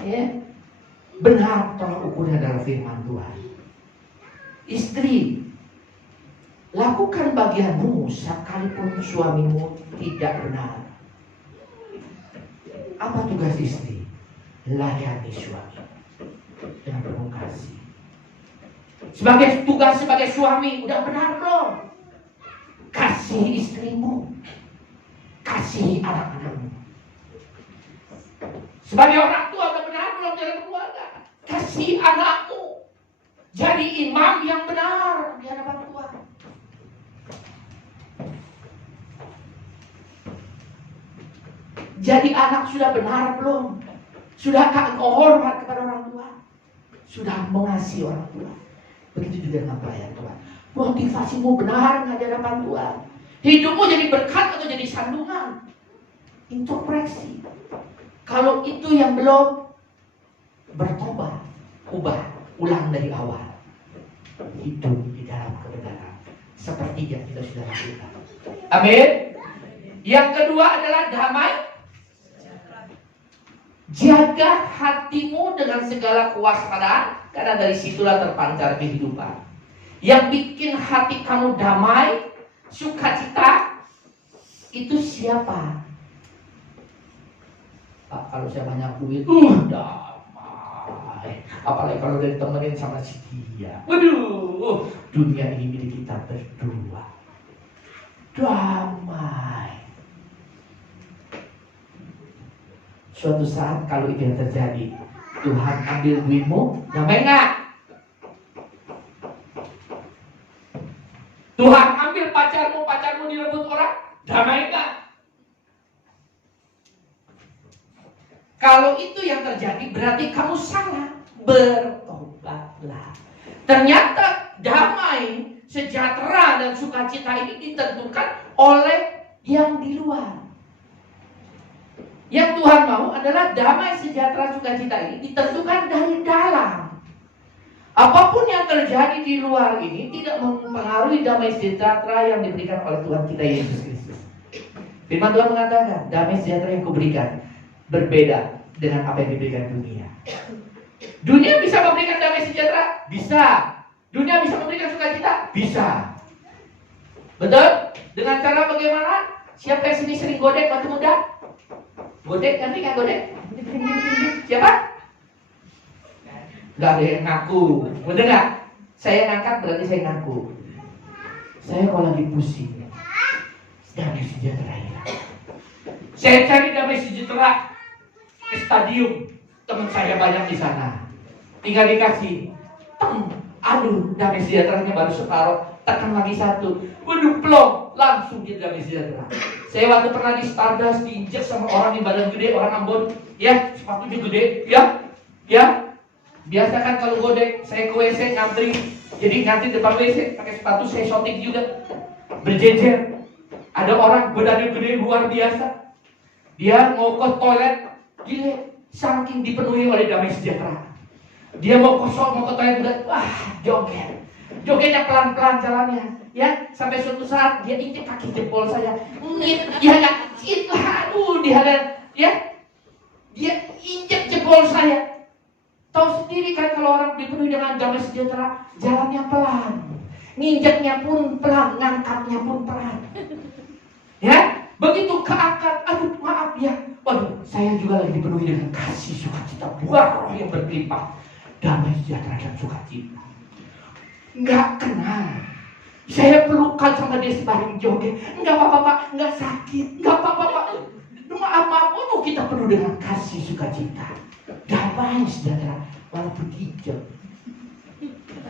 Ya, benar tolak ukurnya adalah firman Tuhan. Istri, lakukan bagianmu sekalipun suamimu tidak benar. Apa tugas istri? Layani suami dengan penuh kasih. Sebagai tugas sebagai suami, udah benar belum? Kasihi istrimu, kasihi anak-anakmu. Sebagai orang tua, udah benar belum dalam keluarga? Kasihi anakmu, jadi imam yang benar di hadapan Tuhan. Jadi anak sudah benar belum? Sudahkah engkau hormat kepada orang tua? Sudah mengasihi orang tua? Begitu juga dengan pelayan Tuhan. Motivasimu benar nggak di hadapan Tuhan? Hidupmu jadi berkat atau jadi sandungan? Introspeksi. Kalau itu yang belum, bertobat, ubah, ulang dari awal. Hidup di dalam kebenaran seperti yang kita sudah lakukan. Amin. Yang kedua adalah damai. Jaga hatimu dengan segala kewaspadaan, karena dari situlah terpancar kehidupan. Yang bikin hati kamu damai, sukacita, itu siapa? Kalau saya banyak duit, damai. Apalagi kalau udah ditemenin sama si dia. Waduh, dunia ini milik kita berdua. Damai. Suatu saat kalau itu yang terjadi, Tuhan ambil duitmu, damai nggak? Tuhan ambil pacarmu direbut orang, damai nggak? Kalau itu yang terjadi, berarti kamu salah. Bertobatlah. Ternyata damai, sejahtera dan sukacita ini ditentukan oleh yang di luar. Yang Tuhan mau adalah damai, sejahtera, sukacita ini ditentukan dari dalam. Apapun yang terjadi di luar ini tidak mempengaruhi damai sejahtera yang diberikan oleh Tuhan kita Yesus Kristus. Firman Tuhan mengatakan, damai sejahtera yang kuberikan berbeda dengan apa yang diberikan dunia. Dunia bisa memberikan damai sejahtera? Bisa. Dunia bisa memberikan sukacita? Bisa. Betul? Dengan cara bagaimana? Siapa yang sini sering godek waktu muda? Godek, ngerti kan godek? Siapa? Gak ada yang ngaku. Bener gak? Saya ngangkat berarti saya ngaku. Saya kalau lagi pusing, damai sejahtera ya. Saya cari damai sejahtera ke stadium. Teman saya banyak di sana. Tinggal dikasih, aduh, damai sejahteranya baru separuh, tekan lagi satu, waduh, plong, langsung dia damai sejahtera. Saya waktu pernah di Stardust diinjek sama orang di badan gede, orang Ambon, ya, sepatunya gede, ya. Biasa kan kalau godek, saya ke WC ngantri, jadi ngantri depan WC, pakai sepatu saya shooting juga, berjejer. Ada orang badannya gede luar biasa, dia mau ke toilet, gile, saking dipenuhi oleh damai sejahtera. Dia mau kosong, mau ke toilet juga, wah, jogetnya pelan-pelan jalannya, ya, sampai suatu saat dia injek kaki jempol saya, aduh, dia injek jempol saya. Tahu sendiri kan kalau orang dipenuhi dengan damai sejahtera, jalannya pelan, nginjeknya pun pelan, ngangkatnya pun pelan, ya, begitu keangkat, aduh, maaf ya, waduh, saya juga lagi dipenuhi dengan kasih sukacita, buah roh yang berlimpah, damai sejahtera dan sukacita. Nggak kenal. Saya pelukan sama dia sebarang joget. Nggak apa-apa Pak, nggak sakit. Nggak apa-apa Pak. Maaf, kita penuh dengan kasih sukacita, damai sejahtera, walaupun hijau.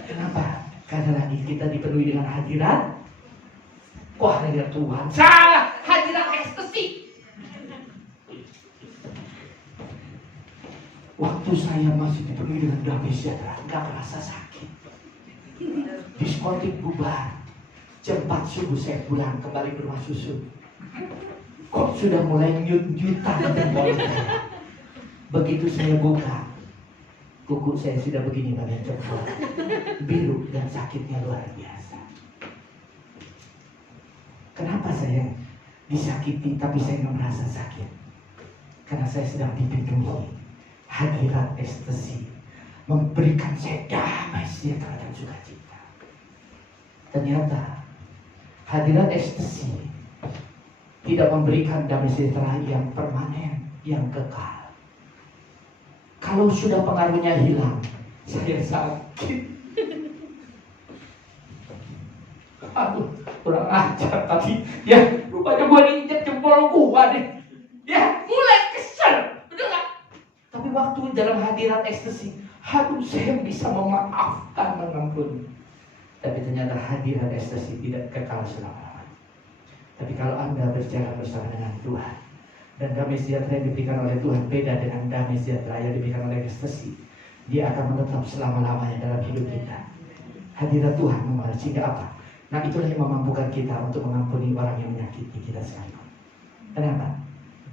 Kenapa? Karena lagi kita dipenuhi dengan hadirat. Wah, hadirat Tuhan. Salah, hadirat ekstasi. Waktu saya masih dipenuhi dengan damai sejahtera, nggak merasa sakit. Diskotik bubar, jam 4 subuh saya pulang kembali ke rumah susun. Kok sudah mulai nyut-nyutan jempol saya. Begitu saya buka, kuku saya sudah begini bagian jempol, biru dan sakitnya luar biasa. Kenapa saya disakiti tapi saya nggak merasa sakit? Karena saya sedang dipenuhi hadirat ekstasi, memberikan saya damai sejahtera dan sukacita. Ternyata hadirat ekstasi tidak memberikan damai sejahtera yang permanen, yang kekal. Kalau sudah pengaruhnya hilang, saya sakit. Aduh, kurang ajar tadi. Ya, rupanya gua diinjek jempol gua deh. Ya, mulai kesel. Betul nggak? Tapi waktu dalam hadirat ekstasi, aduh, saya bisa memaafkan, mengampuni. Tapi ternyata hadirat ekstasi tidak kekal selama-lamanya. Tapi kalau Anda berjalan bersama dengan Tuhan, dan damai sejahtera yang diberikan oleh Tuhan beda dengan damai sejahtera yang diberikan oleh ekstasi, dia akan menetap selama-lamanya dalam hidup kita. Hadirat Tuhan membalas sehingga apa? Nah, itulah yang memampukan kita untuk mengampuni orang yang menyakiti kita sekalipun. Kenapa?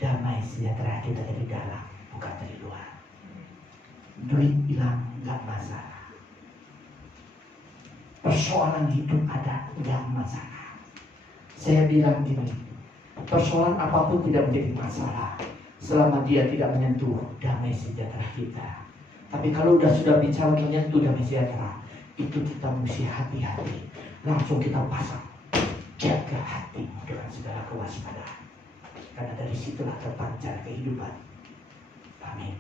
Damai sejahtera kita dari dalam, bukan dari luar. Duit hilang nggak masalah, persoalan hidup ada nggak masalah. Saya bilang gini, persoalan apapun tidak menjadi masalah selama dia tidak menyentuh damai sejahtera kita. Tapi kalau sudah bicara menyentuh damai sejahtera, itu kita mesti hati-hati. Langsung kita pasang, jaga hati dengan segala kewaspadaan. Karena dari situlah terpancar kehidupan. Amin.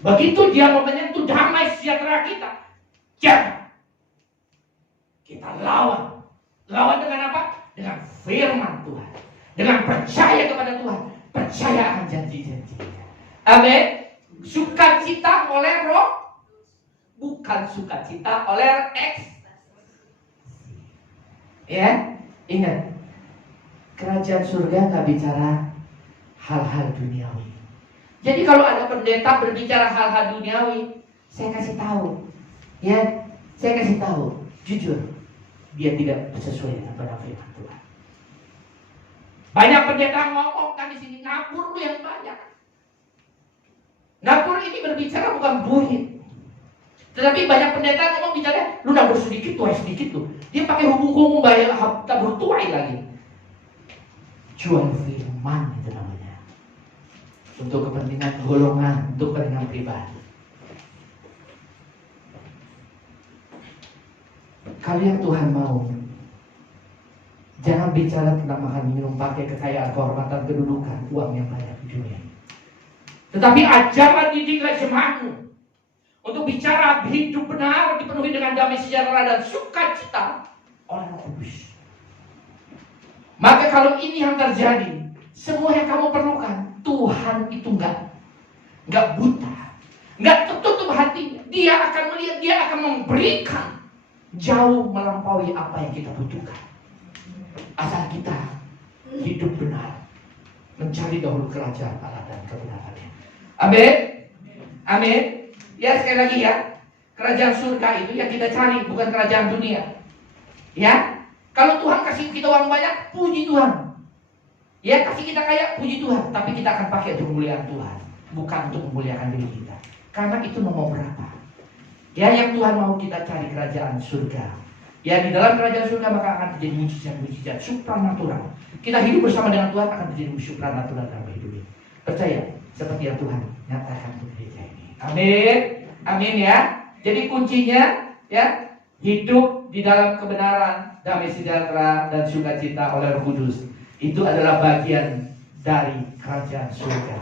Begitu dia mau menyentuh damai sejahtera kita, jaga. Kita lawan. Lawan dengan apa? Dengan firman Tuhan. Dengan percaya kepada Tuhan. Percaya akan janji-janjinya. Amin. Sukacita oleh roh, bukan sukacita oleh ekstasi. Ya, ingat, kerajaan surga nggak bicara hal-hal duniawi. Jadi kalau ada pendeta berbicara hal-hal duniawi, saya kasih tahu, ya, saya kasih tahu, jujur, dia tidak sesuai dengan pada firman Tuhan. Banyak pendeta ngomong kan di sini, nabur lu yang banyak. Nabur ini berbicara bukan buhit. Tetapi banyak pendeta ngomong bicara, lu nabur sedikit, tuai sedikit tuh. Dia pakai hubung-hubung bayar tabur tuai lagi. Jual firman itu namanya. Untuk kepentingan golongan, untuk kepentingan pribadi. Kalau yang Tuhan mau, jangan bicara tentang makan minum, pakai kekayaan, kehormatan, kedudukan, uang yang banyak di dunia. Tetapi ajaran didiklah jemaatmu untuk bicara hidup benar, dipenuhi dengan damai sejahtera dan sukacita oleh Roh Kudus. Maka kalau ini yang terjadi, semua yang kamu perlukan, Tuhan itu enggak nggak buta, nggak tertutup hatinya. Dia akan melihat, dia akan memberikan jauh melampaui apa yang kita butuhkan. Asal kita hidup benar, mencari dahulu kerajaan Allah dan kebenarannya. Amin. Amin. Ya, sekali lagi ya, kerajaan surga itu yang kita cari, bukan kerajaan dunia. Ya, kalau Tuhan kasih kita uang banyak, puji Tuhan. Ya, kasih kita kaya, puji Tuhan. Tapi kita akan pakai untuk memuliakan Tuhan, bukan untuk memuliakan diri kita. Karena itu nomor berapa? Ya, yang Tuhan mau kita cari kerajaan surga. Ya, di dalam kerajaan surga maka akan terjadi mujizat-mujizat supranatural. Kita hidup bersama dengan Tuhan akan terjadi supranatural dalam hidup ini. Percaya, seperti yang Tuhan nyatakan untuk gereja ini. Amin. Amin ya. Jadi kuncinya ya, hidup di dalam kebenaran, damai sejahtera dan sukacita oleh Roh Kudus. Itu adalah bagian dari kerajaan surga.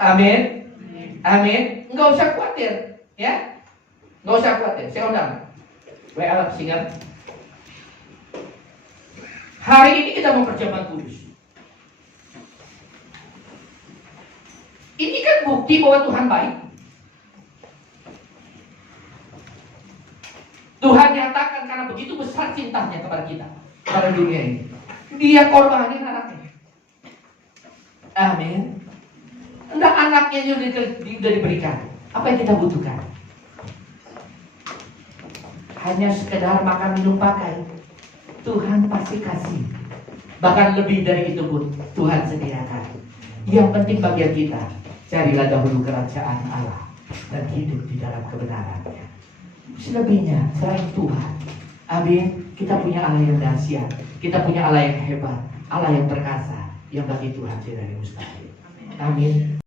Amin. Amin. Enggak usah khawatir, ya. Enggak usah khawatir. Saya undang WA Singar. Hari ini kita mau perjamuan kudus. Ini kan bukti bahwa Tuhan baik. Tuhan nyatakan karena begitu besar cintanya kepada kita, kepada dunia ini. Dia korbanin anaknya. Amin. Enggak, anaknya sudah diberikan. Apa yang kita butuhkan? Hanya sekedar makan, minum, pakai. Tuhan pasti kasih. Bahkan lebih dari itu pun Tuhan sediakan. Yang penting bagian kita, carilah dahulu kerajaan Allah dan hidup di dalam kebenarannya. Selebihnya selain Tuhan. Amin. Kita punya Allah yang dahsyat. Kita punya Allah yang hebat, Allah yang perkasa, yang bagi Tuhan tidak ada mustahil. Amin.